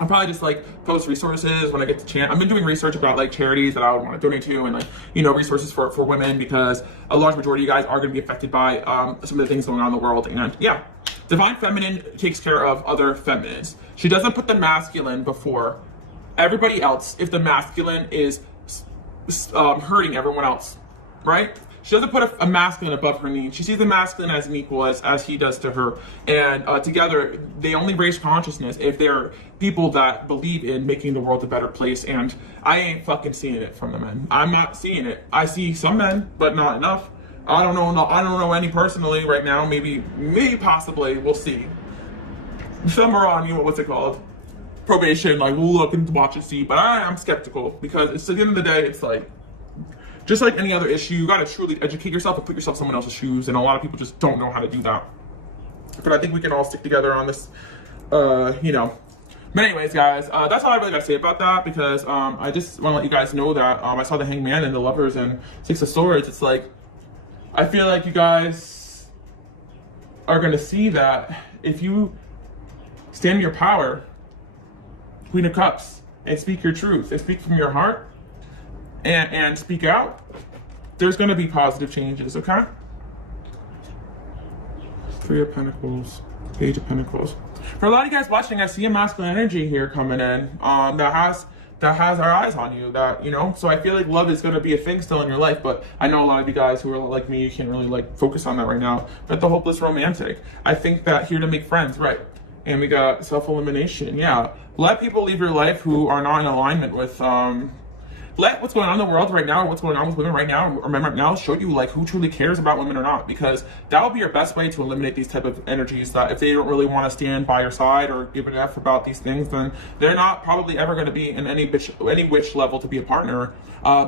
I'll probably just like post resources when I get the chance. I've been doing research about like charities that I would want to donate to, and like, you know, resources for women, because a large majority of you guys are going to be affected by some of the things going on in the world. And yeah, divine feminine takes care of other feminines. She doesn't put the masculine before everybody else if the masculine is hurting everyone else, right? She doesn't put a masculine above her needs. She sees the masculine as an equal as he does to her. And together, they only raise consciousness if they're people that believe in making the world a better place. And I ain't fucking seeing it from the men. I'm not seeing it. I see some men, but not enough. I don't know any personally right now. Maybe possibly, we'll see. Some are on, what's it called? Probation, like we'll look and watch and see. But I'm skeptical, because it's at the end of the day, it's like, just like any other issue, you gotta truly educate yourself and put yourself in someone else's shoes, and a lot of people just don't know how to do that. But I think we can all stick together on this, you know, But anyways, guys, that's all I really got to say about that, because I just want to let you guys know that I saw the Hangman and the Lovers and Six of Swords. It's like, I feel like you guys are going to see that if you stand in your power, Queen of Cups, and speak your truth, and speak from your heart, and speak out, there's going to be positive changes, okay? Three of Pentacles, Page of Pentacles. For a lot of you guys watching, I see a masculine energy here coming in that has our eyes on you, that, you know, so I feel like love is going to be a thing still in your life, but I know a lot of you guys who are like me, you can't really like focus on that right now. But the hopeless romantic, I think that here to make friends, right? And we got self-elimination. Yeah, let people leave your life who are not in alignment with let what's going on in the world right now, or what's going on with women right now, or men right now, show you like who truly cares about women or not, because that will be your best way to eliminate these type of energies, that if they don't really want to stand by your side or give an F about these things, then they're not probably ever going to be in any which level to be a partner.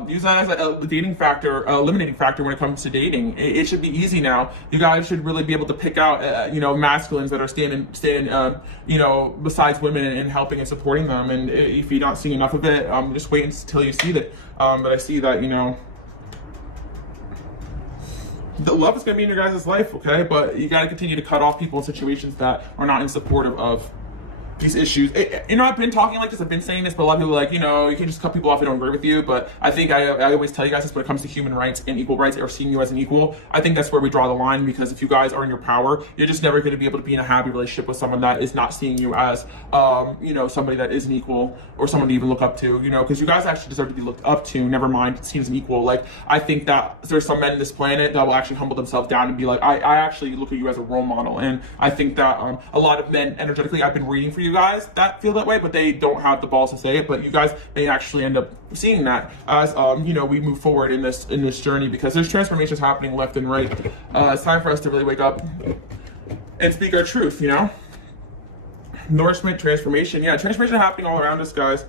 Use that as a dating factor, eliminating factor when it comes to dating. It should be easy now. You guys should really be able to pick out, you know, masculines that are standing, you know, besides women and helping and supporting them. And if you're not seeing enough of it, just wait until you see it. But I see that, you know, the love is going to be in your guys' life, okay? But you got to continue to cut off people in situations that are not in supportive of these issues. You know, I've been talking like this, I've been saying this, but a lot of people are like, you know, you can just cut people off who don't agree with you. But I think I always tell you guys this when it comes to human rights and equal rights, or seeing you as an equal. I think that's where we draw the line, because if you guys are in your power, you're just never going to be able to be in a happy relationship with someone that is not seeing you as, you know, somebody that is an equal, or someone to even look up to, you know, because you guys actually deserve to be looked up to, never mind seen as an equal. Like, I think that there's some men in this planet that will actually humble themselves down and be like, I actually look at you as a role model. And I think that a lot of men energetically, I've been reading for you guys that feel that way, but they don't have the balls to say it. But you guys, they actually end up seeing that as you know, we move forward in this journey, because there's transformations happening left and right. It's time for us to really wake up and speak our truth, you know. Nourishment, transformation. Yeah, transformation happening all around us, guys.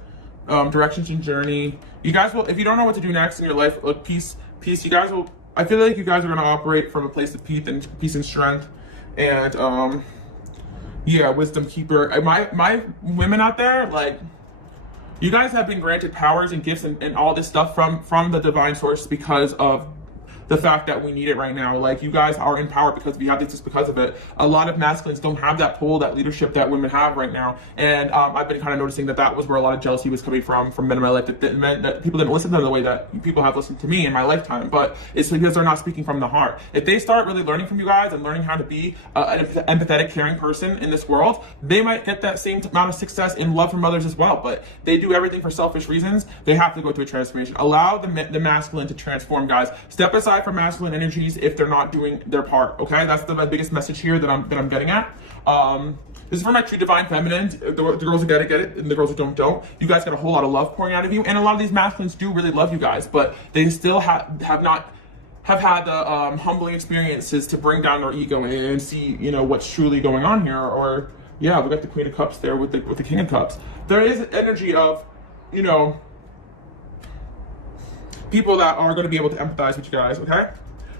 Directions and journey. You guys will, if you don't know what to do next in your life, like peace, you guys will, I feel like you guys are going to operate from a place of peace and strength. And yeah, wisdom keeper. My women out there, like, you guys have been granted powers and gifts and all this stuff from the divine source, because of the fact that we need it right now. Like, you guys are in power because we have this, just because of it. A lot of masculines don't have that pull, that leadership that women have right now. And I've been kind of noticing that was where a lot of jealousy was coming from men in my life, that people didn't listen to them the way that people have listened to me in my lifetime. But it's because they're not speaking from the heart. If they start really learning from you guys and learning how to be an empathetic, caring person in this world, they might get that same amount of success and love from others as well. But they do everything for selfish reasons. They have to go through a transformation. Allow the masculine to transform, guys. Step aside from masculine energies if they're not doing their part, okay? That's the biggest message here that I'm getting at. This is for my true divine feminines, the girls who get it, and the girls who don't. You guys got a whole lot of love pouring out of you, and a lot of these masculines do really love you guys, but they still have had the humbling experiences to bring down their ego and see, you know, what's truly going on here. Or yeah, we got the Queen of Cups there with the King of Cups. There is an energy of, you know, people that are going to be able to empathize with you guys, okay?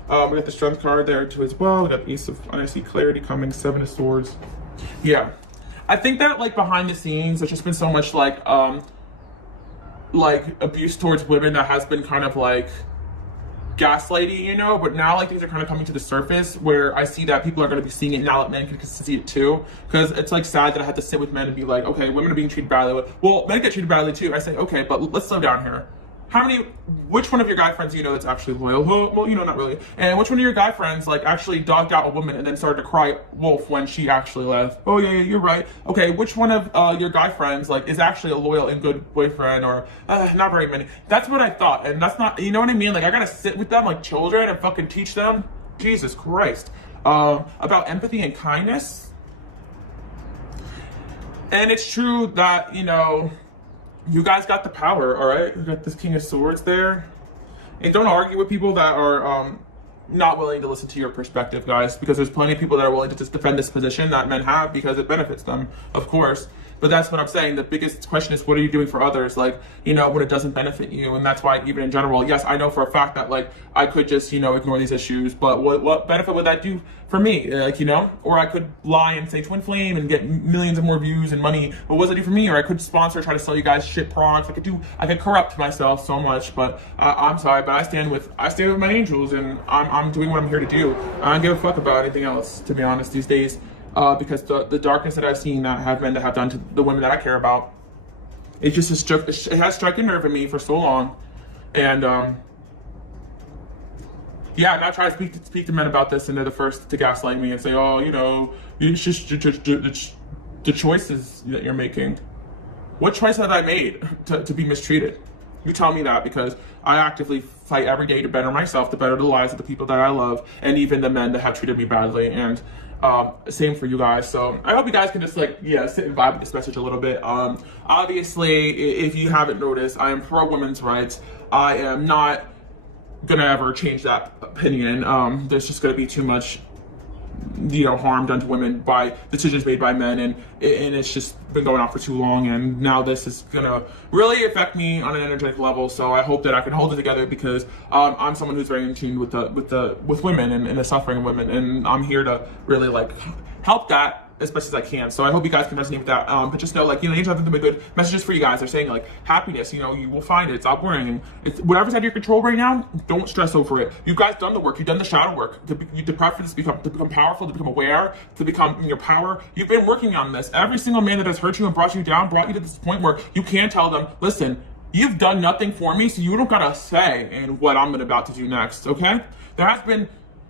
We got the Strength card there too as well. We got the Ace of, I see clarity coming, Seven of Swords. Yeah, I think that, like, behind the scenes, there's just been so much like abuse towards women that has been kind of like gaslighting, you know. But now, like, things are kind of coming to the surface, where I see that people are going to be seeing it now that men can see it too. Because it's like sad that I had to sit with men and be like, okay, women are being treated badly. Well, men get treated badly too. I say, okay, but let's slow down here. Which one of your guy friends do you know that's actually loyal? Well, you know, not really. And which one of your guy friends, like, actually dogged out a woman and then started to cry wolf when she actually left? Oh, yeah, you're right. Okay, which one of your guy friends, like, is actually a loyal and good boyfriend? Or, not very many. That's what I thought. And that's not, you know what I mean? Like, I gotta sit with them like children and fucking teach them. Jesus Christ. About empathy and kindness. And it's true that, you know, you guys got the power, all right? You got this King of Swords there. And don't argue with people that are not willing to listen to your perspective, guys, because there's plenty of people that are willing to just defend this position that men have because it benefits them, of course. But that's what I'm saying. The biggest question is, what are you doing for others? Like, you know, when it doesn't benefit you. And that's why, even in general, yes, I know for a fact that, like, I could just, you know, ignore these issues, but what benefit would that do for me? Like, you know, or I could lie and say twin flame and get millions of more views and money. What does it do for me? Or I could sponsor, try to sell you guys shit products. I could corrupt myself so much, but I'm sorry, but I stand with my angels, and I'm doing what I'm here to do. I don't give a fuck about anything else, to be honest, these days, because the darkness that I've seen that men have done to the women that I care about, it has struck a nerve in me for so long. And yeah, I'm not trying to speak to men about this, and they're the first to gaslight me and say, oh, you know, it's just the choices that you're making. What choice have I made to be mistreated? You tell me that, because I actively fight every day to better myself, to better the lives of the people that I love, and even the men that have treated me badly. And same for you guys. So I hope you guys can just, like, sit and vibe with this message a little bit. Obviously, if you haven't noticed, I am pro women's rights. I am not gonna ever change that opinion. There's just gonna be too much, you know, harm done to women by decisions made by men, and it's just been going on for too long, and now this is gonna really affect me on an energetic level. So I hope that I can hold it together, because I'm someone who's very in tune with women and the suffering of women, and I'm here to really, like, help that as best as I can. So I hope you guys can resonate with that. But just know, like, you know, angels have nothing but good messages for you guys. They're saying, like, happiness, you know, you will find it. Stop worrying. And it's whatever's out of your control right now, don't stress over it. You guys done the work. You've done the shadow work. You deprived for this to become powerful, to become aware, to become in your power. You've been working on this. Every single man that has hurt you and brought you down, brought you to this point where you can tell them, listen, you've done nothing for me, so you don't gotta say in what I'm about to do next, okay? There has been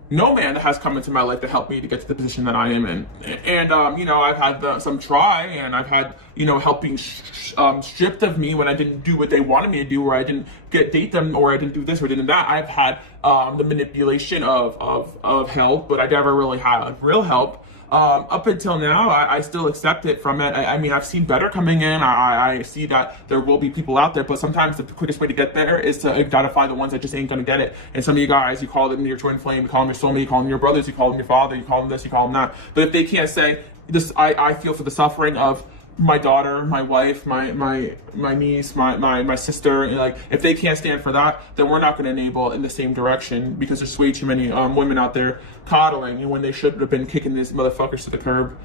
no man that has come into my life to help me to get to the position that I am in. And, you know, I've had some try, and I've had, you know, help being stripped of me when I didn't do what they wanted me to do, or I didn't date them, or I didn't do this or didn't that. I've had the manipulation of help, but I never really had real help. Up until now, I still accept it from it. I mean, I've seen better coming in. I see that there will be people out there, but sometimes the quickest way to get there is to identify the ones that just ain't gonna get it. And some of you guys, you call them your twin flame, you call them your soulmate, you call them your brothers, you call them your father, you call them this, you call them that. But if they can't say this, I feel for the suffering of my daughter, my wife, my niece, my sister, like, if they can't stand for that, then we're not going to enable in the same direction, because there's way too many women out there coddling, and when they should have been kicking these motherfuckers to the curb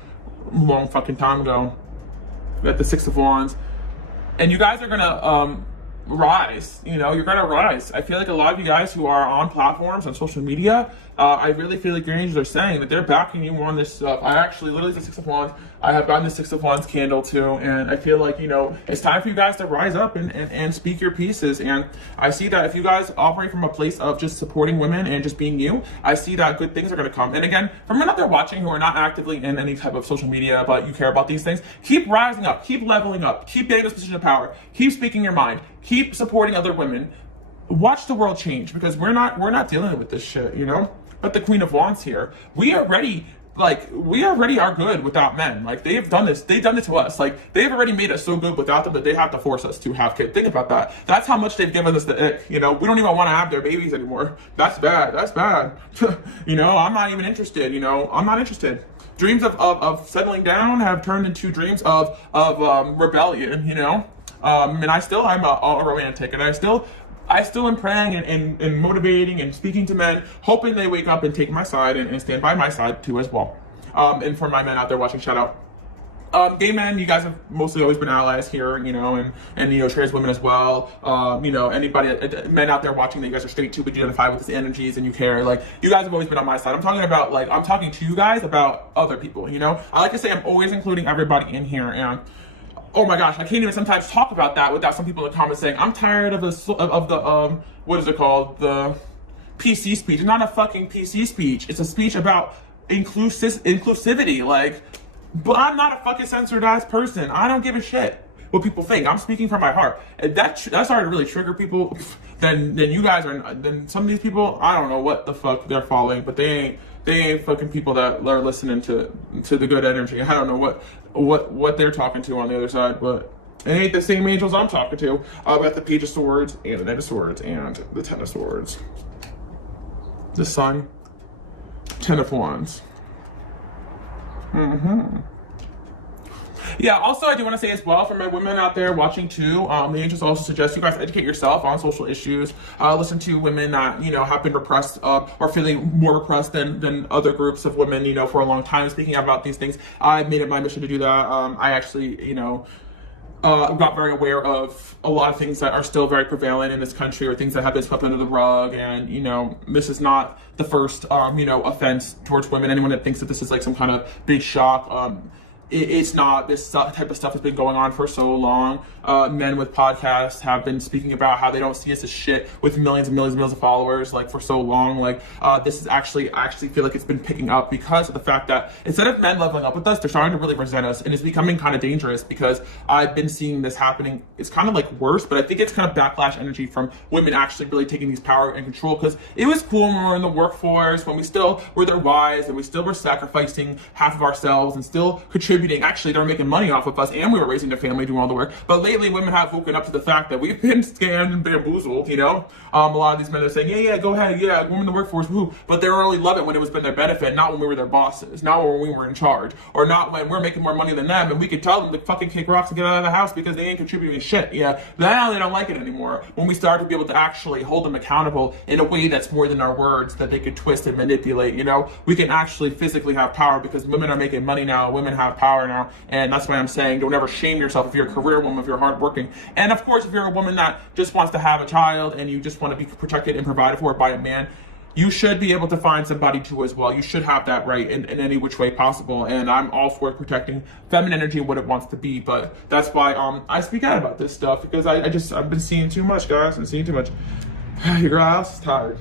long fucking time ago at the Six of Wands. And you guys are gonna rise, you know, you're gonna rise. I feel like a lot of you guys who are on platforms, on social media, I really feel like your angels are saying that they're backing you on this stuff. I actually, literally, the Six of Wands, I have gotten the Six of Wands candle too, and I feel like, you know, it's time for you guys to rise up and speak your pieces. And I see that if you guys operate from a place of just supporting women and just being you, I see that good things are going to come. And again, for men out there watching who are not actively in any type of social media, but you care about these things, keep rising up, keep leveling up, keep getting this position of power, keep speaking your mind, keep supporting other women. Watch the world change, because we're not dealing with this shit, you know? But the Queen of Wands here, we already are good without men. Like, they've done this to us. Like, they've already made us so good without them that they have to force us to have kids. Think about that. That's how much they've given us the ick, you know? We don't even want to have their babies anymore. That's bad. You know, I'm not even interested, you know? I'm not interested. Dreams of settling down have turned into dreams of rebellion, you know? And I'm a romantic, and I still am praying and motivating and speaking to men, hoping they wake up and take my side and stand by my side too as well. And for my men out there watching, shout out. Gay men, you guys have mostly always been allies here, you know, and you know, trans women as well. You know, anybody, men out there watching that you guys are straight to, but you identify with these energies and you care, like, you guys have always been on my side. I'm talking to you guys about other people, you know? I like to say I'm always including everybody in here, and oh my gosh, I can't even sometimes talk about that without some people in the comments saying, I'm tired of the what is it called? The PC speech. It's not a fucking PC speech. It's a speech about inclusivity. Like, but I'm not a fucking censored ass person. I don't give a shit what people think. I'm speaking from my heart. And that started to really trigger people. Then you guys are, then some of these people, I don't know what the fuck they're following, but they ain't fucking people that are listening to the good energy. I don't know what they're talking to on the other side, but it ain't the same angels I'm talking to. I've got the Page of Swords and the Knight of Swords and the Ten of Swords. The Sun, Ten of Wands. Yeah, also I do want to say as well, for my women out there watching too, the angels also suggest you guys educate yourself on social issues. Listen to women that, have been repressed or feeling more repressed than other groups of women, for a long time, speaking about these things. I made it my mission to do that. I actually, got very aware of a lot of things that are still very prevalent in this country, or things that have been swept under the rug. And, this is not the first, offense towards women. Anyone that thinks that this is like some kind of big shock, it's not. This type of stuff has been going on for so long. Men with podcasts have been speaking about how they don't see us as shit with millions and millions and millions of followers, like, for so long. Like, this is I actually feel like it's been picking up because of the fact that instead of men leveling up with us, they're starting to really resent us, and it's becoming kind of dangerous because I've been seeing this happening. It's kind of like worse, but I think it's kind of backlash energy from women actually really taking these power and control, because it was cool when we were in the workforce, when we still were their wives, and we still were sacrificing half of ourselves and still contributing. Actually, they were making money off of us, and we were raising their family, doing all the work. But lately, women have woken up to the fact that we've been scammed and bamboozled. A lot of these men are saying, yeah, go ahead, yeah, women in the workforce, woo. But they only love it when it was been their benefit, not when we were their bosses, not when we were in charge, or not when we're making more money than them, and we could tell them to fucking kick rocks and get out of the house because they ain't contributing shit. Yeah, now they don't like it anymore. When we start to be able to actually hold them accountable in a way that's more than our words, that they could twist and manipulate. We can actually physically have power because women are making money now. Women have power now, and that's why I'm saying don't ever shame yourself if you're a career woman, if you're hardworking, and of course if you're a woman that just wants to have a child and you just want to be protected and provided for by a man. You should be able to find somebody too as well. You should have that right in any which way possible. And I'm all for protecting feminine energy and what it wants to be. But that's why I speak out about this stuff, because I've been seeing too much, guys. I'm seeing too much. Your girl Alice is tired.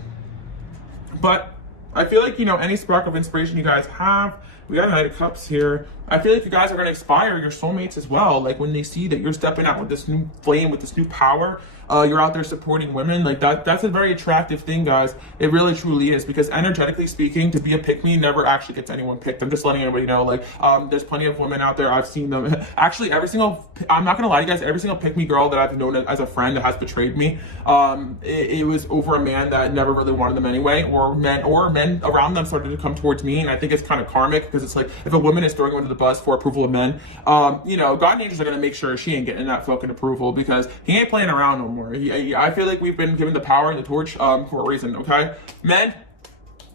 But I feel like, any spark of inspiration you guys have, we got a Knight of Cups here. I feel like you guys are going to inspire your soulmates as well. Like, when they see that you're stepping out with this new flame, with this new power, you're out there supporting women, like that's a very attractive thing, guys. It really truly is, because energetically speaking, to be a pick-me never actually gets anyone picked. I'm just letting everybody know, like, there's plenty of women out there. I've seen them. Actually, I'm not gonna lie to you guys, every single pick-me girl that I've known as a friend that has betrayed me, it was over a man that never really wanted them anyway, or men around them started to come towards me. And I think it's kind of karmic, because it's like, if a woman is throwing under the bus for approval of men, God and angels are gonna make sure she ain't getting that fucking approval, because he ain't playing around no more. I feel like we've been given the power and the torch for a reason, okay? Men,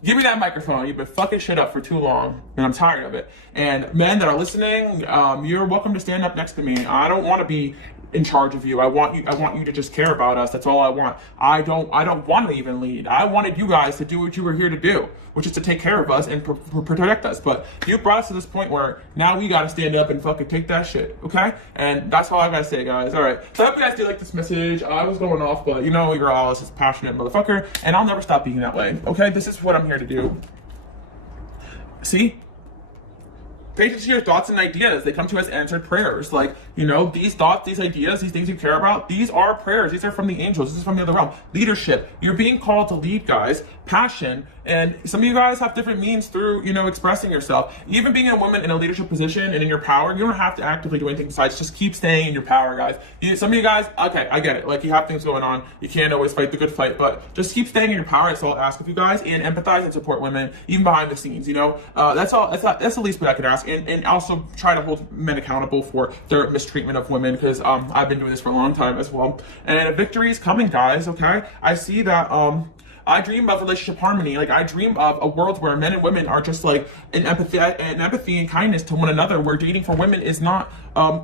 give me that microphone. You've been fucking shit up for too long, and I'm tired of it. And men that are listening, you're welcome to stand up next to me. I don't want to be in charge of you. I want you to just care about us. That's all I want. I don't want to even lead. I wanted you guys to do what you were here to do, which is to take care of us and protect us. But you brought us to this point where now we got to stand up and fucking take that shit, okay? And that's all I gotta say, guys. All right. So I hope you guys do like this message. I was going off, but you're all this passionate motherfucker, and I'll never stop being that way, okay? This is what I'm here to do. See? Pay attention to your thoughts and ideas. They come to us answered prayers. Like, these thoughts, these ideas, these things you care about, these are prayers. These are from the angels. This is from the other realm. Leadership. You're being called to lead, guys. Passion. And some of you guys have different means through, expressing yourself. Even being a woman in a leadership position and in your power, you don't have to actively do anything besides just keep staying in your power, guys. Some of you guys, okay, I get it. Like, you have things going on. You can't always fight the good fight, but just keep staying in your power. That's all I'll ask of you guys, and empathize and support women, even behind the scenes, That's all. That's the least what I could ask. And also try to hold men accountable for their mistreatment of women, because I've been doing this for a long time as well. And a victory is coming, guys, okay? I see that I dream of relationship harmony. Like, I dream of a world where men and women are just like in empathy and kindness to one another, where dating for women is not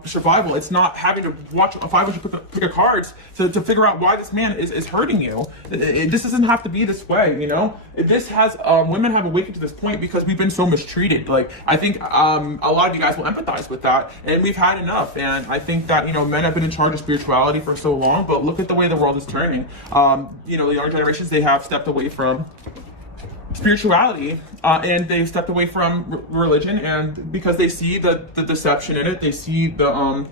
survival. It's not having to watch 500 pick of cards to figure out why this man is hurting you. This doesn't have to be this way, This has, women have awakened to this point because we've been so mistreated. Like, I think a lot of you guys will empathize with that, and we've had enough. And I think that, men have been in charge of spirituality for so long, but look at the way the world is turning. The younger generations, they have stepped away from spirituality, and they've stepped away from religion, and because they see the deception in it, they see the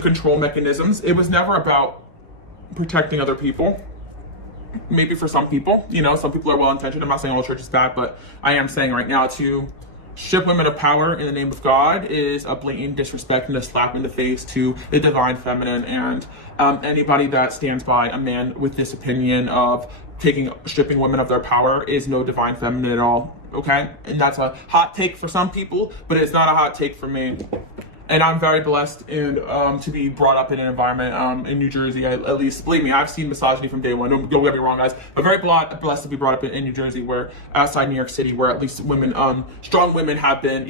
control mechanisms. It was never about protecting other people. Maybe for some people, some people are well-intentioned. I'm not saying all church is bad, but I am saying right now, to strip women of power in the name of God is a blatant disrespect and a slap in the face to the divine feminine. And anybody that stands by a man with this opinion of stripping women of their power is no divine feminine at all, okay? And that's a hot take for some people, but it's not a hot take for me. and I'm very blessed and to be brought up in an environment in New Jersey. At least, believe me, I've seen misogyny from day one. Don't get me wrong, guys. But very blessed to be brought up in New Jersey, where outside New York City, where at least women, strong women, have been,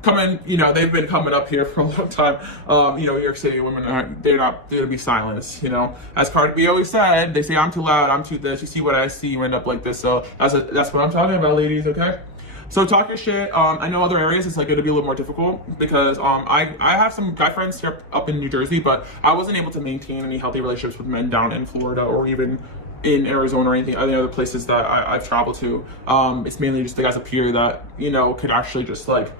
coming. They've been coming up here for a long time. New York City women they're to be silenced. As Cardi B always said, they say I'm too loud, I'm too this. You see what I see, you end up like this. So that's what I'm talking about, ladies. Okay. So talk your shit. I know other areas it's like going to be a little more difficult because I have some guy friends here up in New Jersey, but I wasn't able to maintain any healthy relationships with men down in Florida or even in Arizona or any other places that I've traveled to. It's mainly just the guys up here that could actually just like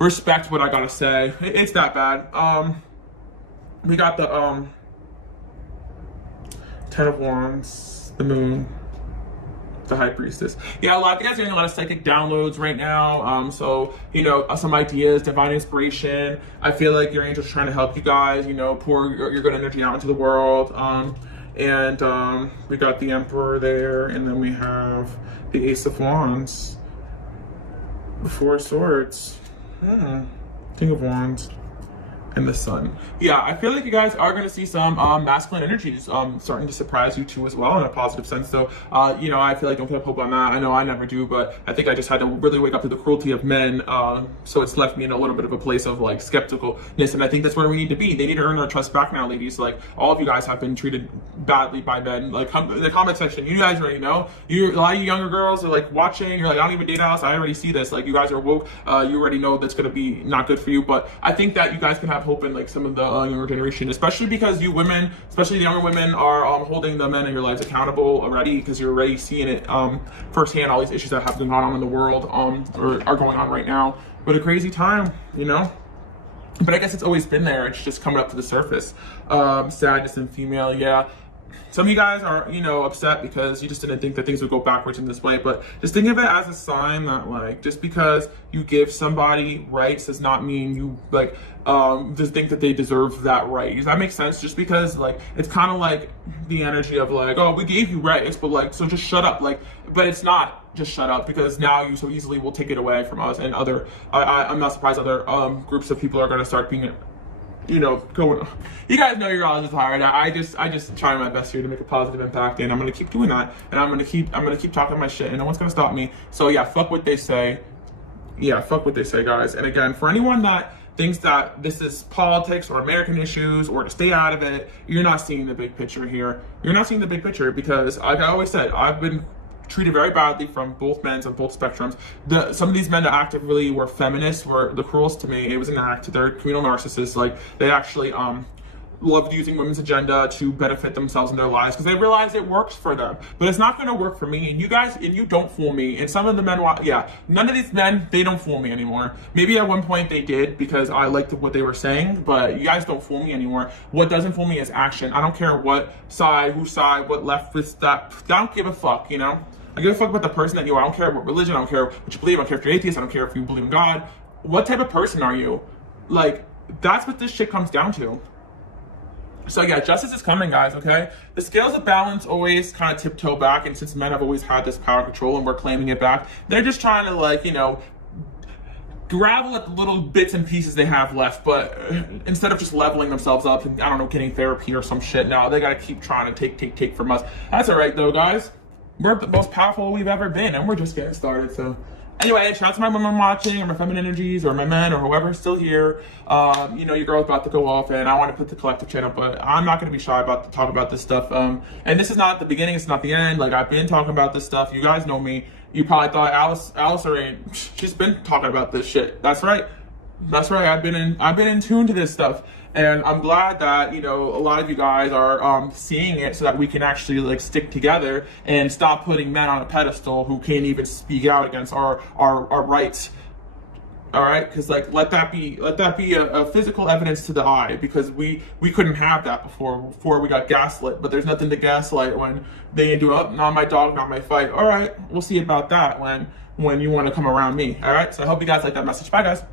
respect what I gotta say. It's that bad. We got the 10 of Wands, the Moon, the High Priestess. Yeah, a lot of you guys are getting a lot of psychic downloads right now. So some ideas, divine inspiration. I feel like your angels trying to help you guys. Pour your good energy out into the world. And we got the Emperor there, and then we have the Ace of Wands, the Four of Swords, King of Wands, and the Sun. Yeah, I feel like you guys are going to see some masculine energies starting to surprise you too as well, in a positive sense. So I feel like don't get hope on that. I know I never do, but I think I just had to really wake up to the cruelty of men. So it's left me in a little bit of a place of like skepticalness, and I think that's where we need to be. They need to earn their trust back now, ladies. Like, all of you guys have been treated badly by men. Like, in the comment section, you guys already know. A lot of you younger girls are like watching. You're like, I don't even date house. I already see this. Like, you guys are woke. You already know that's going to be not good for you. But I think that you guys can have hope in like some of the younger generation, especially because you women, especially the younger women, are holding the men in your lives accountable already, because you're already seeing it firsthand. All these issues that have been going on in the world or are going on right now. What a crazy time, But I guess it's always been there. It's just coming up to the surface. Sadness and female, yeah. Some of you guys are, upset because you just didn't think that things would go backwards in this way. But just think of it as a sign that, like, just because you give somebody rights does not mean you, like, just think that they deserve that right. Does that make sense? Just because, like, it's kind of like the energy of, like, oh, we gave you rights, but, like, so just shut up. Like, but it's not just shut up, because now you so easily will take it away from us. And I'm not surprised other groups of people are going to start being going. You guys know you're all just hard. I just try my best here to make a positive impact, and I'm gonna keep doing that, and I'm gonna keep talking my shit, and no one's gonna stop me. So yeah, fuck what they say. Yeah, fuck what they say, guys. And again, for anyone that thinks that this is politics or American issues or to stay out of it, you're not seeing the big picture here. You're not seeing the big picture, because like I always said, I've been treated very badly from both men's of both spectrums. Some of these men that actively were feminists were the cruelest to me. It was an act. They're communal narcissists. Like, they actually loved using women's agenda to benefit themselves in their lives, because they realized it works for them. But it's not going to work for me. And you guys, and you don't fool me. And some of the men, none of these men, they don't fool me anymore. Maybe at one point they did, because I liked what they were saying, but you guys don't fool me anymore. What doesn't fool me is action. I don't care what side, whose side, what left, this, that. I don't give a fuck, I give a fuck about the person that you are. I don't care what religion, I don't care what you believe, I don't care if you're atheist, I don't care if you believe in God. What type of person are you? Like, that's what this shit comes down to. So yeah, justice is coming, guys, okay? The scales of balance always kind of tiptoe back, and since men have always had this power control and we're claiming it back, they're just trying to, like, gravel at the little bits and pieces they have left. But instead of just leveling themselves up and, I don't know, getting therapy or some shit, now they gotta keep trying to take from us. That's all right, though, guys. We're the most powerful we've ever been, and we're just getting started. So anyway, shout out to my women watching, or my feminine energies, or my men, or whoever's still here. Your girl's about to go off, and I want to put the collective channel, but I'm not going to be shy about to talk about this stuff. And this is not the beginning, it's not the end. Like, I've been talking about this stuff. You guys know me. You probably thought Alice already, she's been talking about this shit. That's right. I've been in tune to this stuff. And I'm glad that, a lot of you guys are seeing it, so that we can actually, like, stick together and stop putting men on a pedestal who can't even speak out against our rights. All right? Because, like, let that be a physical evidence to the eye, because we couldn't have that before we got gaslit. But there's nothing to gaslight when they do, oh, not my dog, not my fight. All right, we'll see about that when you want to come around me. All right? So I hope you guys like that message. Bye, guys.